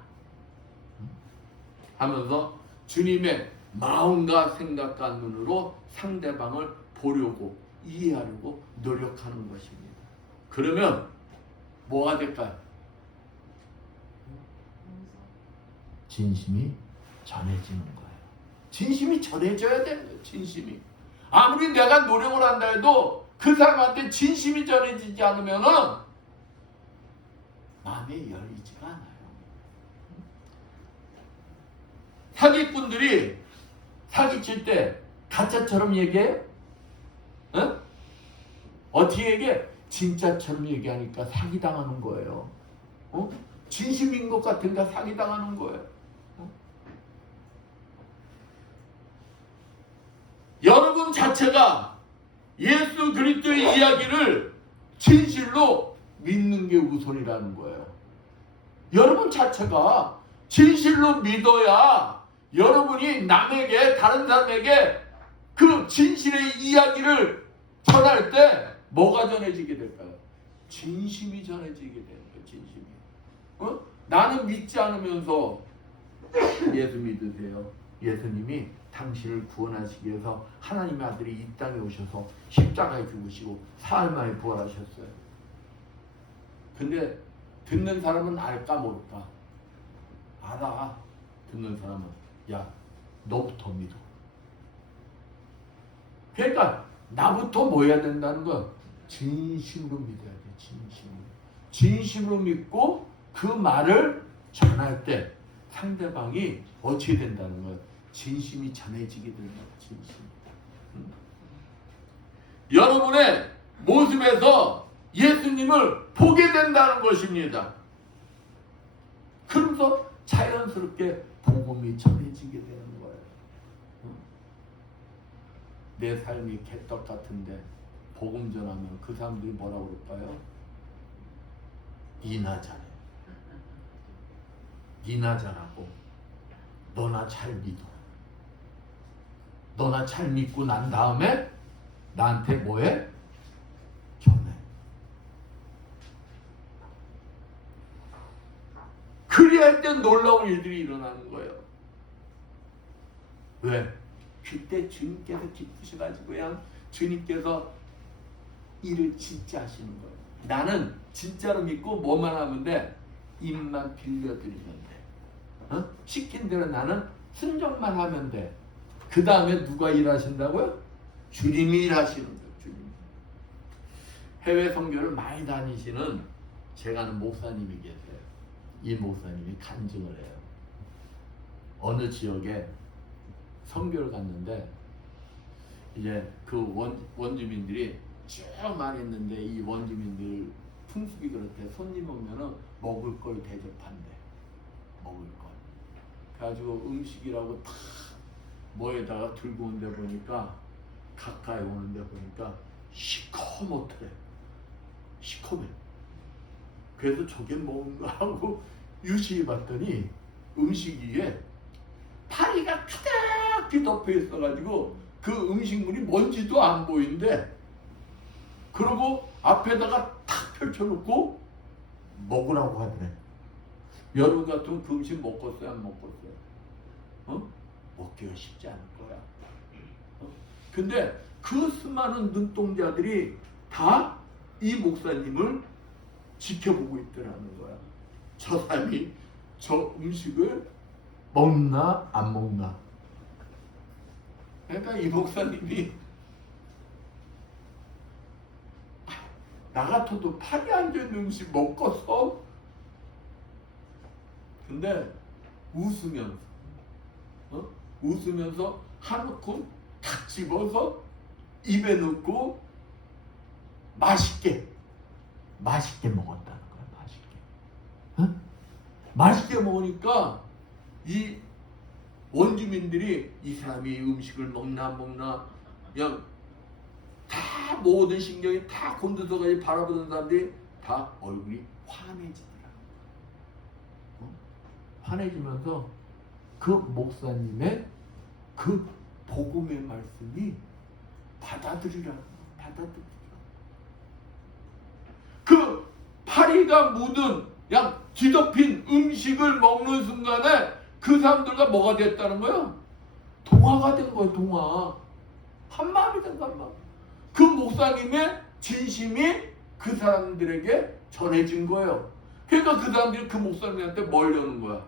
하면서 주님의 마음과 생각과 눈으로 상대방을 보려고 이해하려고 노력하는 것입니다. 그러면 뭐가 될까요? 진심이 전해지는 거예요. 진심이 전해져야 되는 거예요. 진심이. 아무리 내가 노력을 한다 해도 그 사람한테 진심이 전해지지 않으면은 마음이 열리지가 않아요. 사기꾼들이 사기칠 때 가짜처럼 얘기해요? 어? 어떻게 얘기해? 진짜처럼 얘기하니까 사기당하는 거예요. 어? 진심인 것 같으니까 사기당하는 거예요. 여러분 자체가 예수 그리스도의 이야기를 진실로 믿는 게 우선이라는 거예요. 여러분 자체가 진실로 믿어야 여러분이 남에게, 다른 사람에게 그 진실의 이야기를 전할 때 뭐가 전해지게 될까요? 진심이 전해지게 되는 거예요. 진심이. 어? 나는 믿지 않으면서 예수 믿으세요. 예수님이 당신을 구원하시기 위해서 하나님의 아들이 이 땅에 오셔서 십자가에 죽으시고 사흘 만에 부활하셨어요. 근데 듣는 사람은 알까 모를까? 알아. 듣는 사람은 야, 너부터 믿어. 그러니까 나부터 뭐 해야 된다는 거야? 진심으로 믿어야 돼. 진심으로. 진심으로 믿고 그 말을 전할 때 상대방이 어떻게 된다는 거야? 진심이 전해지게 된다. 진심. 여러분의 모습에서 예수님을 보게 된다는 것입니다. 그러면서 자연스럽게 복음이 전해지게 되는 거예요. 내 삶이 개떡 같은데 복음 전하면 그 사람들이 뭐라고 그럴까요? 니나 잘해. 니나 잘하고 너나 잘 믿어. 너나 잘 믿고 난 다음에 나한테 뭐해? 전해. 그리할 때 놀라운 일들이 일어나는 거예요. 왜? 그때 주님께서 기쁘셔가지고요. 주님께서 일을 진짜 하시는 거예요. 나는 진짜로 믿고 뭐만 하면 돼? 입만 빌려드리면 돼. 어? 시킨 대로 나는 순종만 하면 돼. 그 다음에 누가 일하신다고요? 주님이 일하시는 거예요. 주님. 해외 선교를 많이 다니시는 제가 아는 목사님이 계세요. 이 목사님이 간증을 해요. 어느 지역에 선교를 갔는데 이제 그 원주민들이 쭉 많이 있는데 이 원주민들 풍습이 그렇대. 손님 오면은 먹을 걸 대접한대. 먹을 걸. 그래가지고 음식이라고 다 뭐에다가 들고 온 데 보니까 가까이 오는데 보니까 시커멓더래. 시커매. 그래서 저게 뭔가 하고 유심히 봤더니 음식 위에 파리가 가득히 덮여 있어가지고 그 음식물이 뭔지도 안 보이는데 그러고 앞에다가 탁 펼쳐놓고 먹으라고 하더래. 여러분 같으면 그 음식 먹겠어요? 안 먹겠어요? 어? 먹기가 쉽지 않을 거야. 근데 그 수많은 눈동자들이 다 이 목사님을 지켜보고 있더라는 거야. 저 사람이 저 음식을 먹나 안 먹나. 그러니까 이 목사님이 나 같아도 팔이 안 좋은 음식 먹고서 근데 웃으면서 웃으면서 한 움큼 탁 집어서 입에 넣고 맛있게 먹었다는 거야. 맛있게 먹으니까 이 원주민들이 이 사람이 음식을 먹나 안 먹나 그냥 다 모든 신경이 다 곤두서까지 바라보는 사람들이 다 얼굴이 환해지더라. 환해지면서 그 목사님의 그 복음의 말씀이 받아들이라. 그 파리가 묻은 그냥 뒤덮인 음식을 먹는 순간에 그 사람들과 뭐가 됐다는 거야? 동화가 된 거야. 동화. 한 마음이 된 거야. 그 목사님의 진심이 그 사람들에게 전해진 거예요. 그러니까 그 사람들이 그 목사님한테 뭘 여는 거야?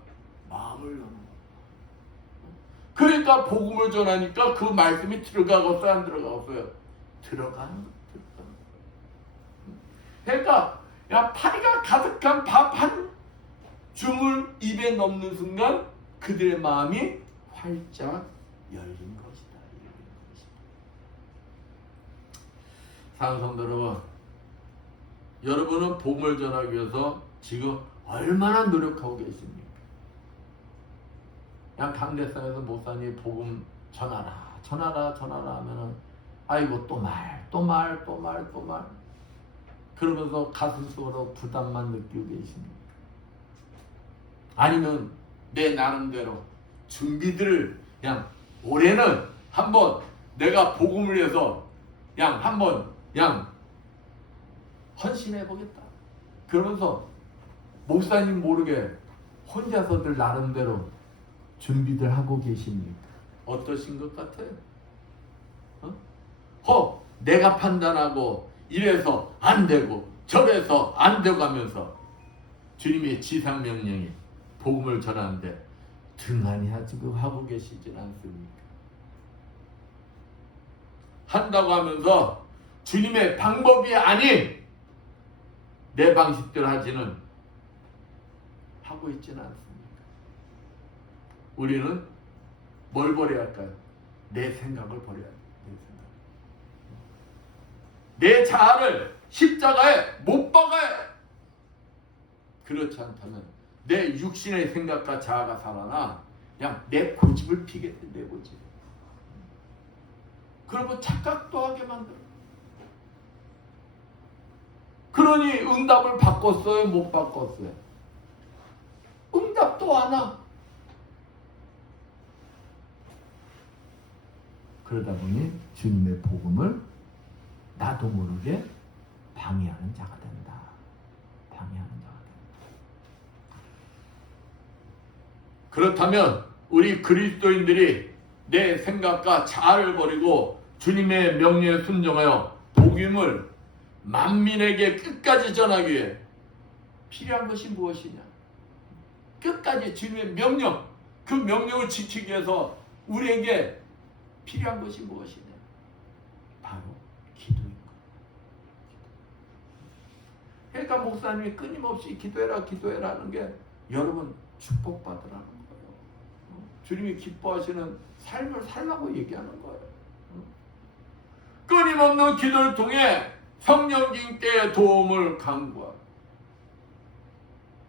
마음을 여는 거야. 그러니까 복음을 전하니까 그 말씀이 들어가겠어요? 안 들어가겠어요? 들어가는 거야. 그러니까 야 파리가 가득한 밥 한 줌을 입에 넣는 순간 그들의 마음이 활짝 열린 것이다. 사랑하는 성도 여러분, 여러분은 복음을 전하기 위해서 지금 얼마나 노력하고 계십니까? 그냥 강대상에서 목사님이 복음 전하라 하면은 아이고 또 말 그러면서 가슴속으로 부담만 느끼고 계십니까? 아니면 내 나름대로 준비들을 그냥 올해는 한번 내가 복음을 위해서 그냥 한번 그냥 헌신해 보겠다. 그러면서 목사님 모르게 혼자서들 나름대로 준비들 하고 계십니까? 어떠신 것 같아요? 내가 판단하고 이래서 안 되고 저래서 안 되고 하면서 주님의 지상명령이 복음을 전하는데 등한히 하고 계시진 않습니까? 한다고 하면서 주님의 방법이 아닌 내 방식대로 하지는 하고 있지는 않습니까? 우리는 뭘 버려야 할까요? 내 생각을 버려야 돼요. 내 자아를 십자가에 못 박아야 해. 그렇지 않다면 내 육신의 생각과 자아가 살아나 그냥 내 고집을 피게 돼. 내 고집. 그리고 착각도 하게 만들어. 그러니 응답을 바꿨어요? 못 바꿨어요? 응답도 안 와. 그러다 보니 주님의 복음을 나도 모르게 방해하는 자가 된다. 그렇다면 우리 그리스도인들이 내 생각과 자아를 버리고 주님의 명령에 순종하여 복음을 만민에게 끝까지 전하기 위해 필요한 것이 무엇이냐? 끝까지 주님의 명령, 그 명령을 지키기 위해서 우리에게 필요한 것이 무엇이냐? 바로 기도인 거예요. 그러니까 목사님이 끊임없이 기도해라 하는 게 여러분 축복받으라는 거예요. 주님이 기뻐하시는 삶을 살라고 얘기하는 거예요. 끊임없는 기도를 통해 성령님께 도움을 간구하고,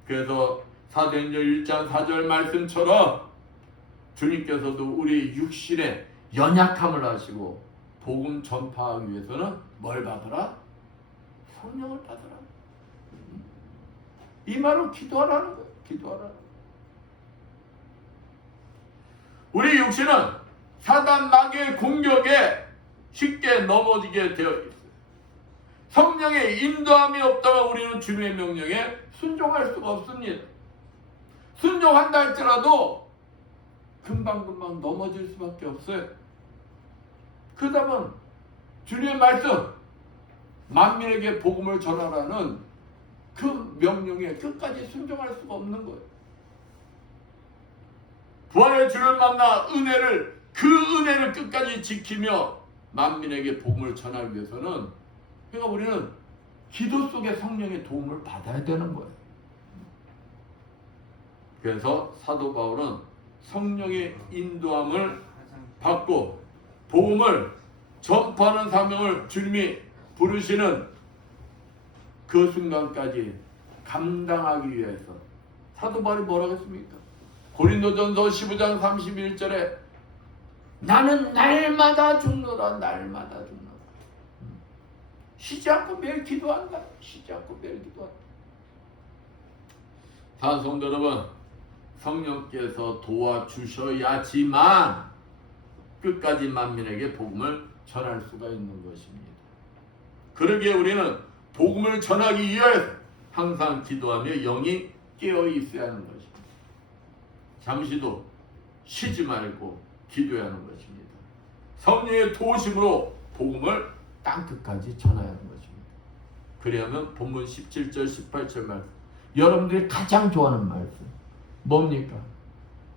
그래서 사도행전 1장 4절 말씀처럼 주님께서도 우리 육신의 연약함을 아시고 복음 전파하기 위해서는 뭘 받으라? 성령을 받으라. 이 말은 기도하라는 거예요. 기도하라. 우리 육신은 사단 마귀의 공격에 쉽게 넘어지게 되어 있어요. 성령의 인도함이 없다면 우리는 주님의 명령에 순종할 수가 없습니다. 순종한다 할지라도 금방금방 넘어질 수밖에 없어요. 그러다면 주님의 말씀, 만민에게 복음을 전하라는 그 명령에 끝까지 순종할 수가 없는 거예요. 부활의 주를 만나 그 은혜를 끝까지 지키며 만민에게 복음을 전하기 위해서는, 그러니까 우리는 기도 속에 성령의 도움을 받아야 되는 거예요. 그래서 사도 바울은 성령의 인도함을 받고 복음을 전파하는 사명을 주님이 부르시는 그 순간까지 감당하기 위해서, 사도 바울이 뭐라고 했습니까? 고린도전서 15장 31절에 나는 날마다 죽노라, 날마다 죽노라. 쉬지 않고 매일 기도한다. 쉬지 않고 매일 기도한다. 사랑하는 성도 여러분, 성령께서 도와주셔야지만 끝까지 만민에게 복음을 전할 수가 있는 것입니다. 그러기에 우리는 복음을 전하기 위해 항상 기도하며 영이 깨어 있어야 하는 것입니다. 잠시도 쉬지 말고 기도해야 하는 것입니다. 성령의 도우심으로 복음을 땅끝까지 전해야 하는 것입니다. 그래야만 본문 17절 18절 말씀, 여러분들이 가장 좋아하는 말씀 뭡니까?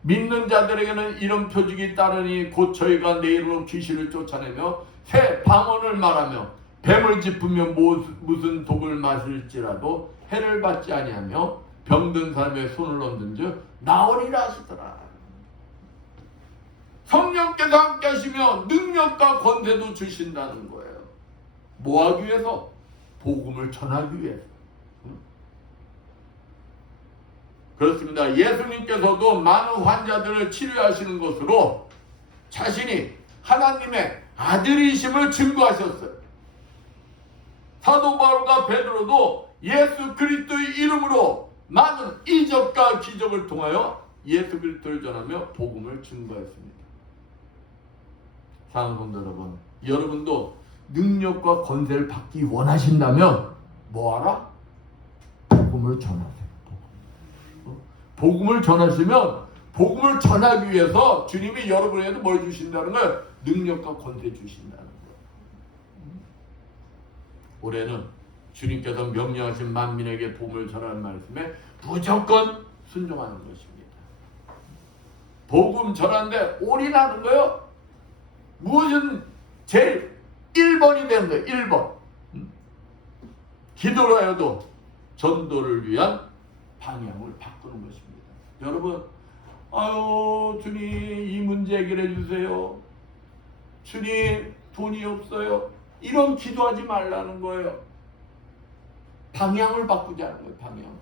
믿는 자들에게는 이런 표적이 따르니 곧 저희가 내 이름으로 귀신을 쫓아내며 새 방언을 말하며 뱀을 짚으며 무슨 독을 마실지라도 해를 받지 아니하며 병든 사람의 손을 얹은즉 나으리라 하시더라. 성령께서 함께 하시며 능력과 권세도 주신다는 거예요. 뭐 하기 위해서? 복음을 전하기 위해서. 그렇습니다. 예수님께서도 많은 환자들을 치료하시는 것으로 자신이 하나님의 아들이심을 증거하셨어요. 사도 바울과 베드로도 예수 그리스도의 이름으로 많은 이적과 기적을 통하여 예수 그리스도를 전하며 복음을 증거했습니다. 사랑하는 성도 여러분, 여러분도 능력과 권세를 받기 원하신다면 뭐하라? 복음을 전하세요. 복음을 전하시면 복음을 전하기 위해서 주님이 여러분에게 뭘 주신다는 거예요? 능력과 권세 주신다는 거예요. 올해는 주님께서 명령하신 만민에게 복음을 전하는 말씀에 무조건 순종하는 것입니다. 복음 전하는데 올인하는 거예요. 무엇은 제일 1번이 되는 거예요. 1번. 기도로 하여도 전도를 위한 방향을 바꾸는 것입니다. 여러분, 아유 주님 이 문제 해결해 주세요. 주님 돈이 없어요. 이런 기도하지 말라는 거예요. 방향을 바꾸자는 거예요. 방향.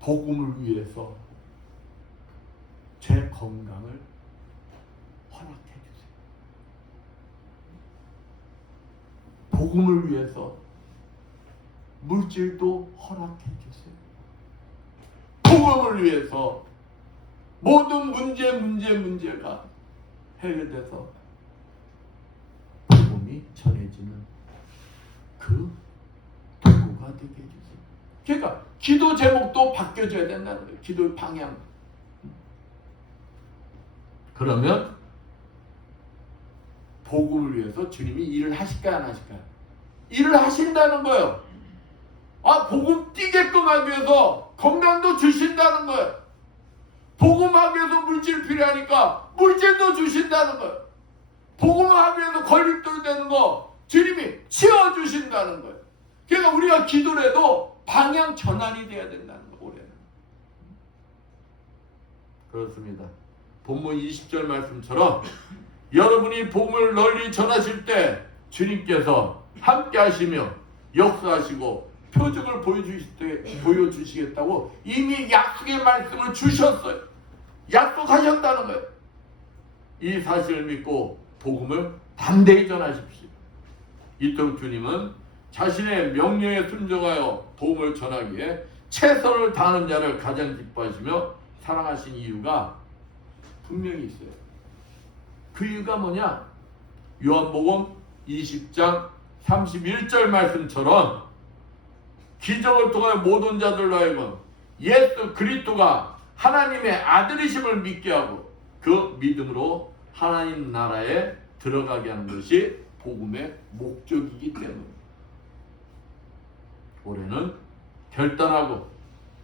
복음을 위해서 제 건강을 허락해 주세요. 복음을 위해서 물질도 허락해 주세요. 복음을 위해서 모든 문제가 해결돼서 복음이 전해지는 그 도구가 되게 해주세요. 그러니까 기도 제목도 바뀌어져야 된다는 거예요. 기도의 방향. 그러면 복음을 위해서 주님이 일을 하실까요, 안 하실까요? 일을 하신다는 거예요. 복음 뛰게끔 하기 위해서 건강도 주신다는 거예요. 복음하기 위해서 물질 필요하니까 물질도 주신다는 거예요. 복음하기 위해서 걸림돌 되는 거 주님이 치워주신다는 거예요. 그러니까 우리가 기도를 해도 방향 전환이 돼야 된다는 거예요. 올해는. 그렇습니다. 본문 20절 말씀처럼 여러분이 복음을 널리 전하실 때 주님께서 함께 하시며 역사하시고 표적을 보여주시겠다고 이미 약속의 말씀을 주셨어요. 약속하셨다는 거예요. 이 사실을 믿고 복음을 담대히 전하십시오. 이토록 주님은 자신의 명령에 순종하여 복음을 전하기에 최선을 다하는 자를 가장 기뻐하시며 사랑하신 이유가 분명히 있어요. 그 이유가 뭐냐? 요한복음 20장 31절 말씀처럼 기적을 통하여 모든 자들로 하여금 예수 그리스도가 하나님의 아들이심을 믿게 하고 그 믿음으로 하나님 나라에 들어가게 하는 것이 복음의 목적이기 때문입니다. 올해는 결단하고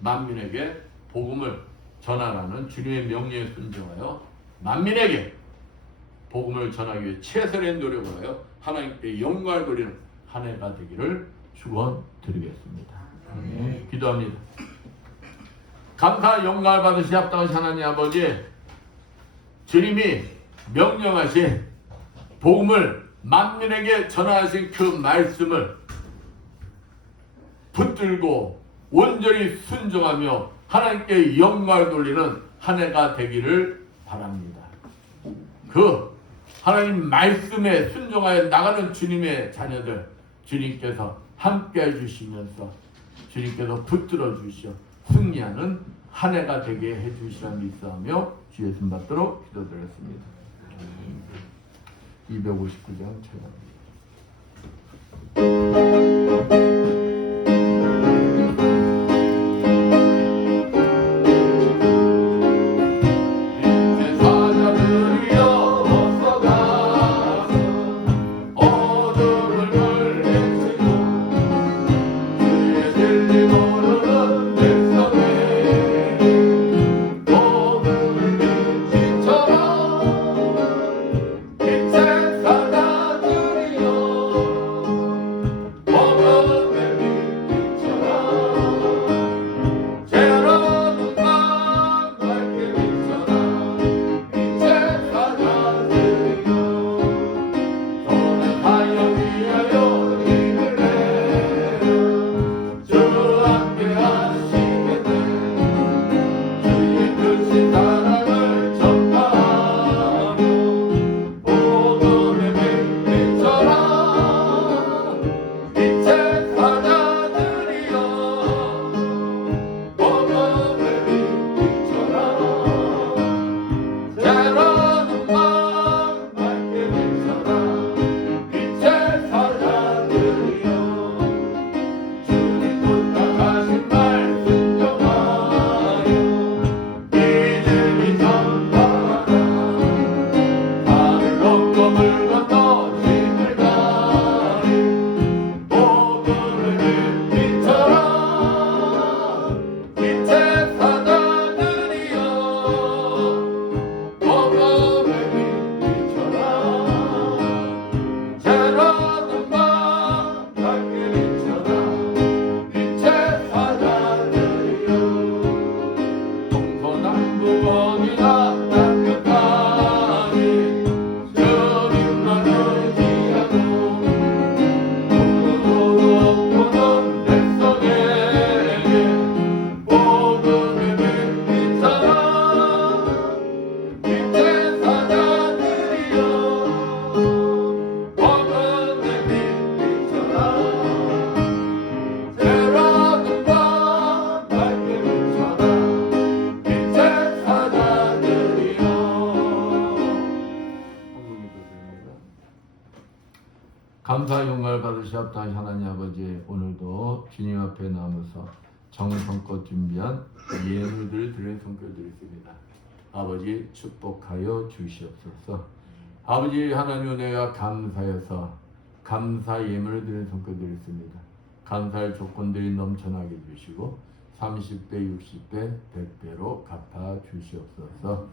만민에게 복음을 전하라는 주님의 명령에 순종하여 만민에게 복음을 전하기 위해 최선의 노력을 하여 하나님께 영광을 돌리는 한 해가 되기를 축원드리겠습니다. 기도합니다. 감사 영광을 받으시 합당하신 하나님 아버지, 주님이 명령하신 복음을 만민에게 전하신 그 말씀을 붙들고 온전히 순종하며 하나님께 영광을 돌리는 한 해가 되기를 바랍니다. 그 하나님 말씀에 순종하여 나가는 주님의 자녀들, 주님께서 함께 해주시면서 주님께서 붙들어 주시어 승리하는 한 해가 되게 해주시라 믿사하며 주 예수 받도록 기도드렸습니다. 259장 최강. 감사 영광을 받으시옵다는 하나님 아버지, 오늘도 주님 앞에 나와서 정성껏 준비한 예물들을 드리는 성결 드리겠습니다. 아버지 축복하여 주시옵소서. 아버지 하나님 은혜가 감사해서 감사 예물을 드리는 성결 드리겠습니다. 감사할 조건들이 넘쳐나게 주시고 30배, 60배, 100배로 갚아 주시옵소서.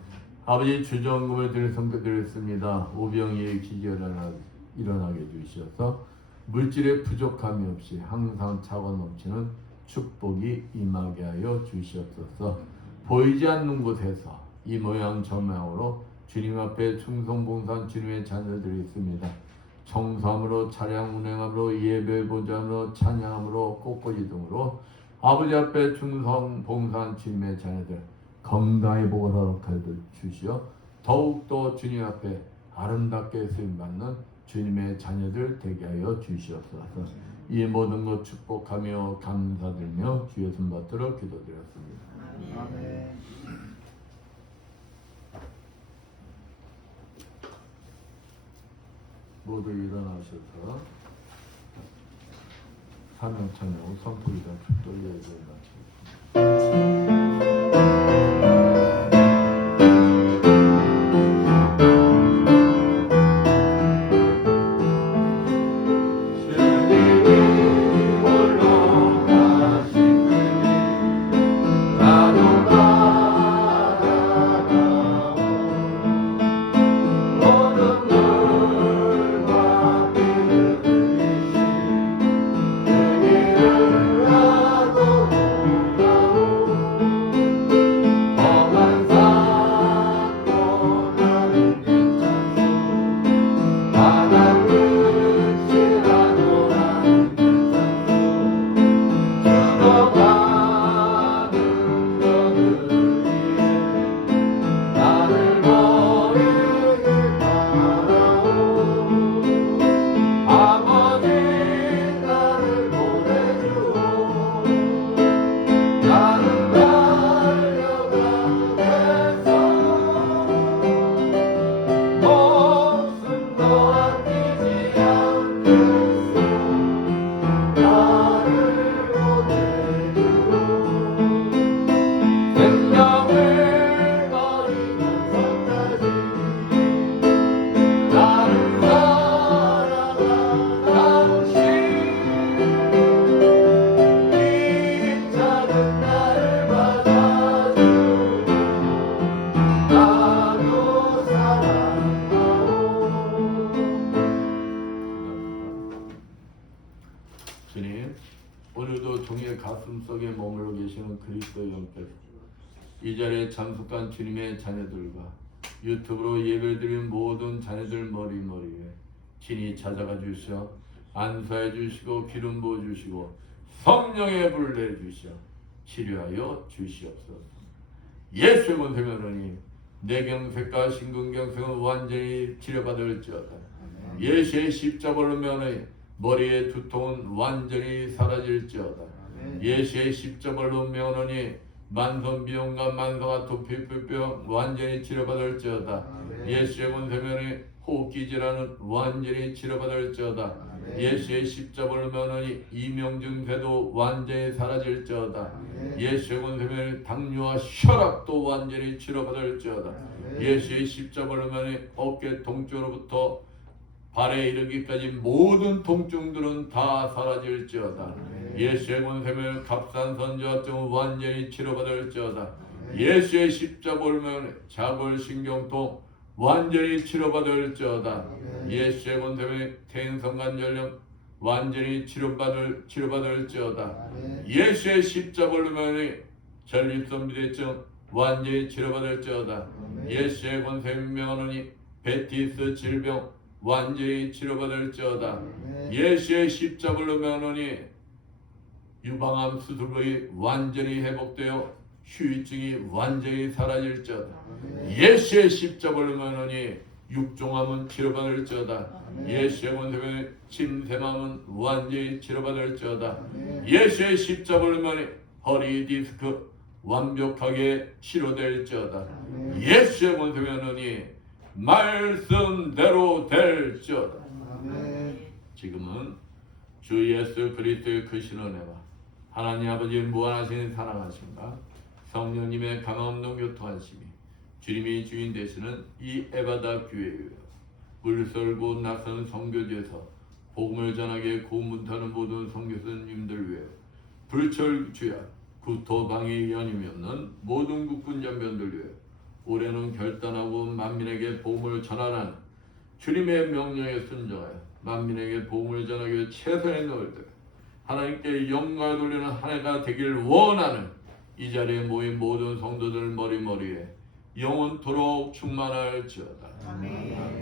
아버지 주정금을 드리는 성결 드리겠습니다. 오병이의 기절하나 일어나게 주시어서 물질의 부족함이 없이 항상 차고 넘치는 축복이 임하게 하여 주시옵소서. 보이지 않는 곳에서 이 모양 저 모양으로 주님 앞에 충성봉사한 주님의 자녀들이 있습니다. 청소함으로, 차량 운행함으로, 예배 보좌함으로, 찬양함으로, 꽃꽂이 등으로 아버지 앞에 충성봉사한 주님의 자녀들 건강히 보호하도록 하여 주시어 더욱더 주님 앞에 아름답게 쓰임받는 주님의 자녀들 되게 하여 주시옵소서. 이 모든 것 축복하며 감사드리며 주 예수 받들어 기도드렸습니다. 아멘. 모두 일어나셔서 사명찬양 선포기도 축도의 예배를 마치겠습니다. 주님이 홀로 그리스도 영께서 이 자리에 참석한 주님의 자녀들과 유튜브로 예배드린 모든 자녀들 머리머리에 친히 찾아가 주셔 안수해 주시고 기름 부어 주시고 성령의 불 내주셔 치료하여 주시옵소서. 예수의 권세면으니 뇌경색과 심근경색은 완전히 치료받을지어다. 예수의 십자벌로 면의 머리의 두통은 완전히 사라질지어다. 예수의 십자벌로 면허니 만성비용과 만성아토피병 완전히 치료받을지어다. 예수의 권세면이 호흡기 질환은 완전히 치료받을지어다. 예수의 십자벌로 면허니 이명증세도 완전히 사라질지어다. 예수의 권세면이 당뇨와 혈압도 완전히 치료받을지어다. 예수의 십자벌로 면허니 어깨 통증으로부터 발에 이르기까지 모든 통증들은 다 사라질지어다. 예수의 권세면 값싼 선지화증은 완전히 치료받을지어다. 예수의 십자벌면 자골신경통 완전히 치료받을지어다. 예수의 권세면 태행성관절염 완전히 치료받을지어다. 예수의 십자벌면 전립선 비대증 완전히 치료받을지어다. 예수의 권세면이 베티스 질병 완전히 치료받을지어다. 예수의 십자벌로 면허니 유방암 수술이 완전히 회복되어 휴유증이 완전히 사라질지어다. 예수의 십자벌로 면허니 육종암은 치료받을지어다. 예수의 권세면에 침샘암은 완전히 치료받을지어다. 예수의 십자벌로 면허니 허리 디스크 완벽하게 치료될지어다. 예수의 권세면허니 말씀대로 될지어다. 지금은 주 예수 그리스도의 크신 은혜와 하나님 아버지의 무한하신 사랑하심과 성령님의 강함없는 교통하심이 주님이 주인 되시는 이 에바다 교회요 물설고 낯선 선교지에서 복음을 전하게 고문타는 모든 선교사님들 위해 불철주야 구토방해 연임이 없는 모든 국군 장병들 위해 올해는 결단하고 만민에게 복음을 전하라는 주님의 명령에 순종하여 만민에게 복음을 전하기 위해 최선의 노력을 다해 하나님께 영광을 돌리는 한 해가 되길 원하는 이 자리에 모인 모든 성도들 머리머리에 영원토록 충만할지어다. 아멘.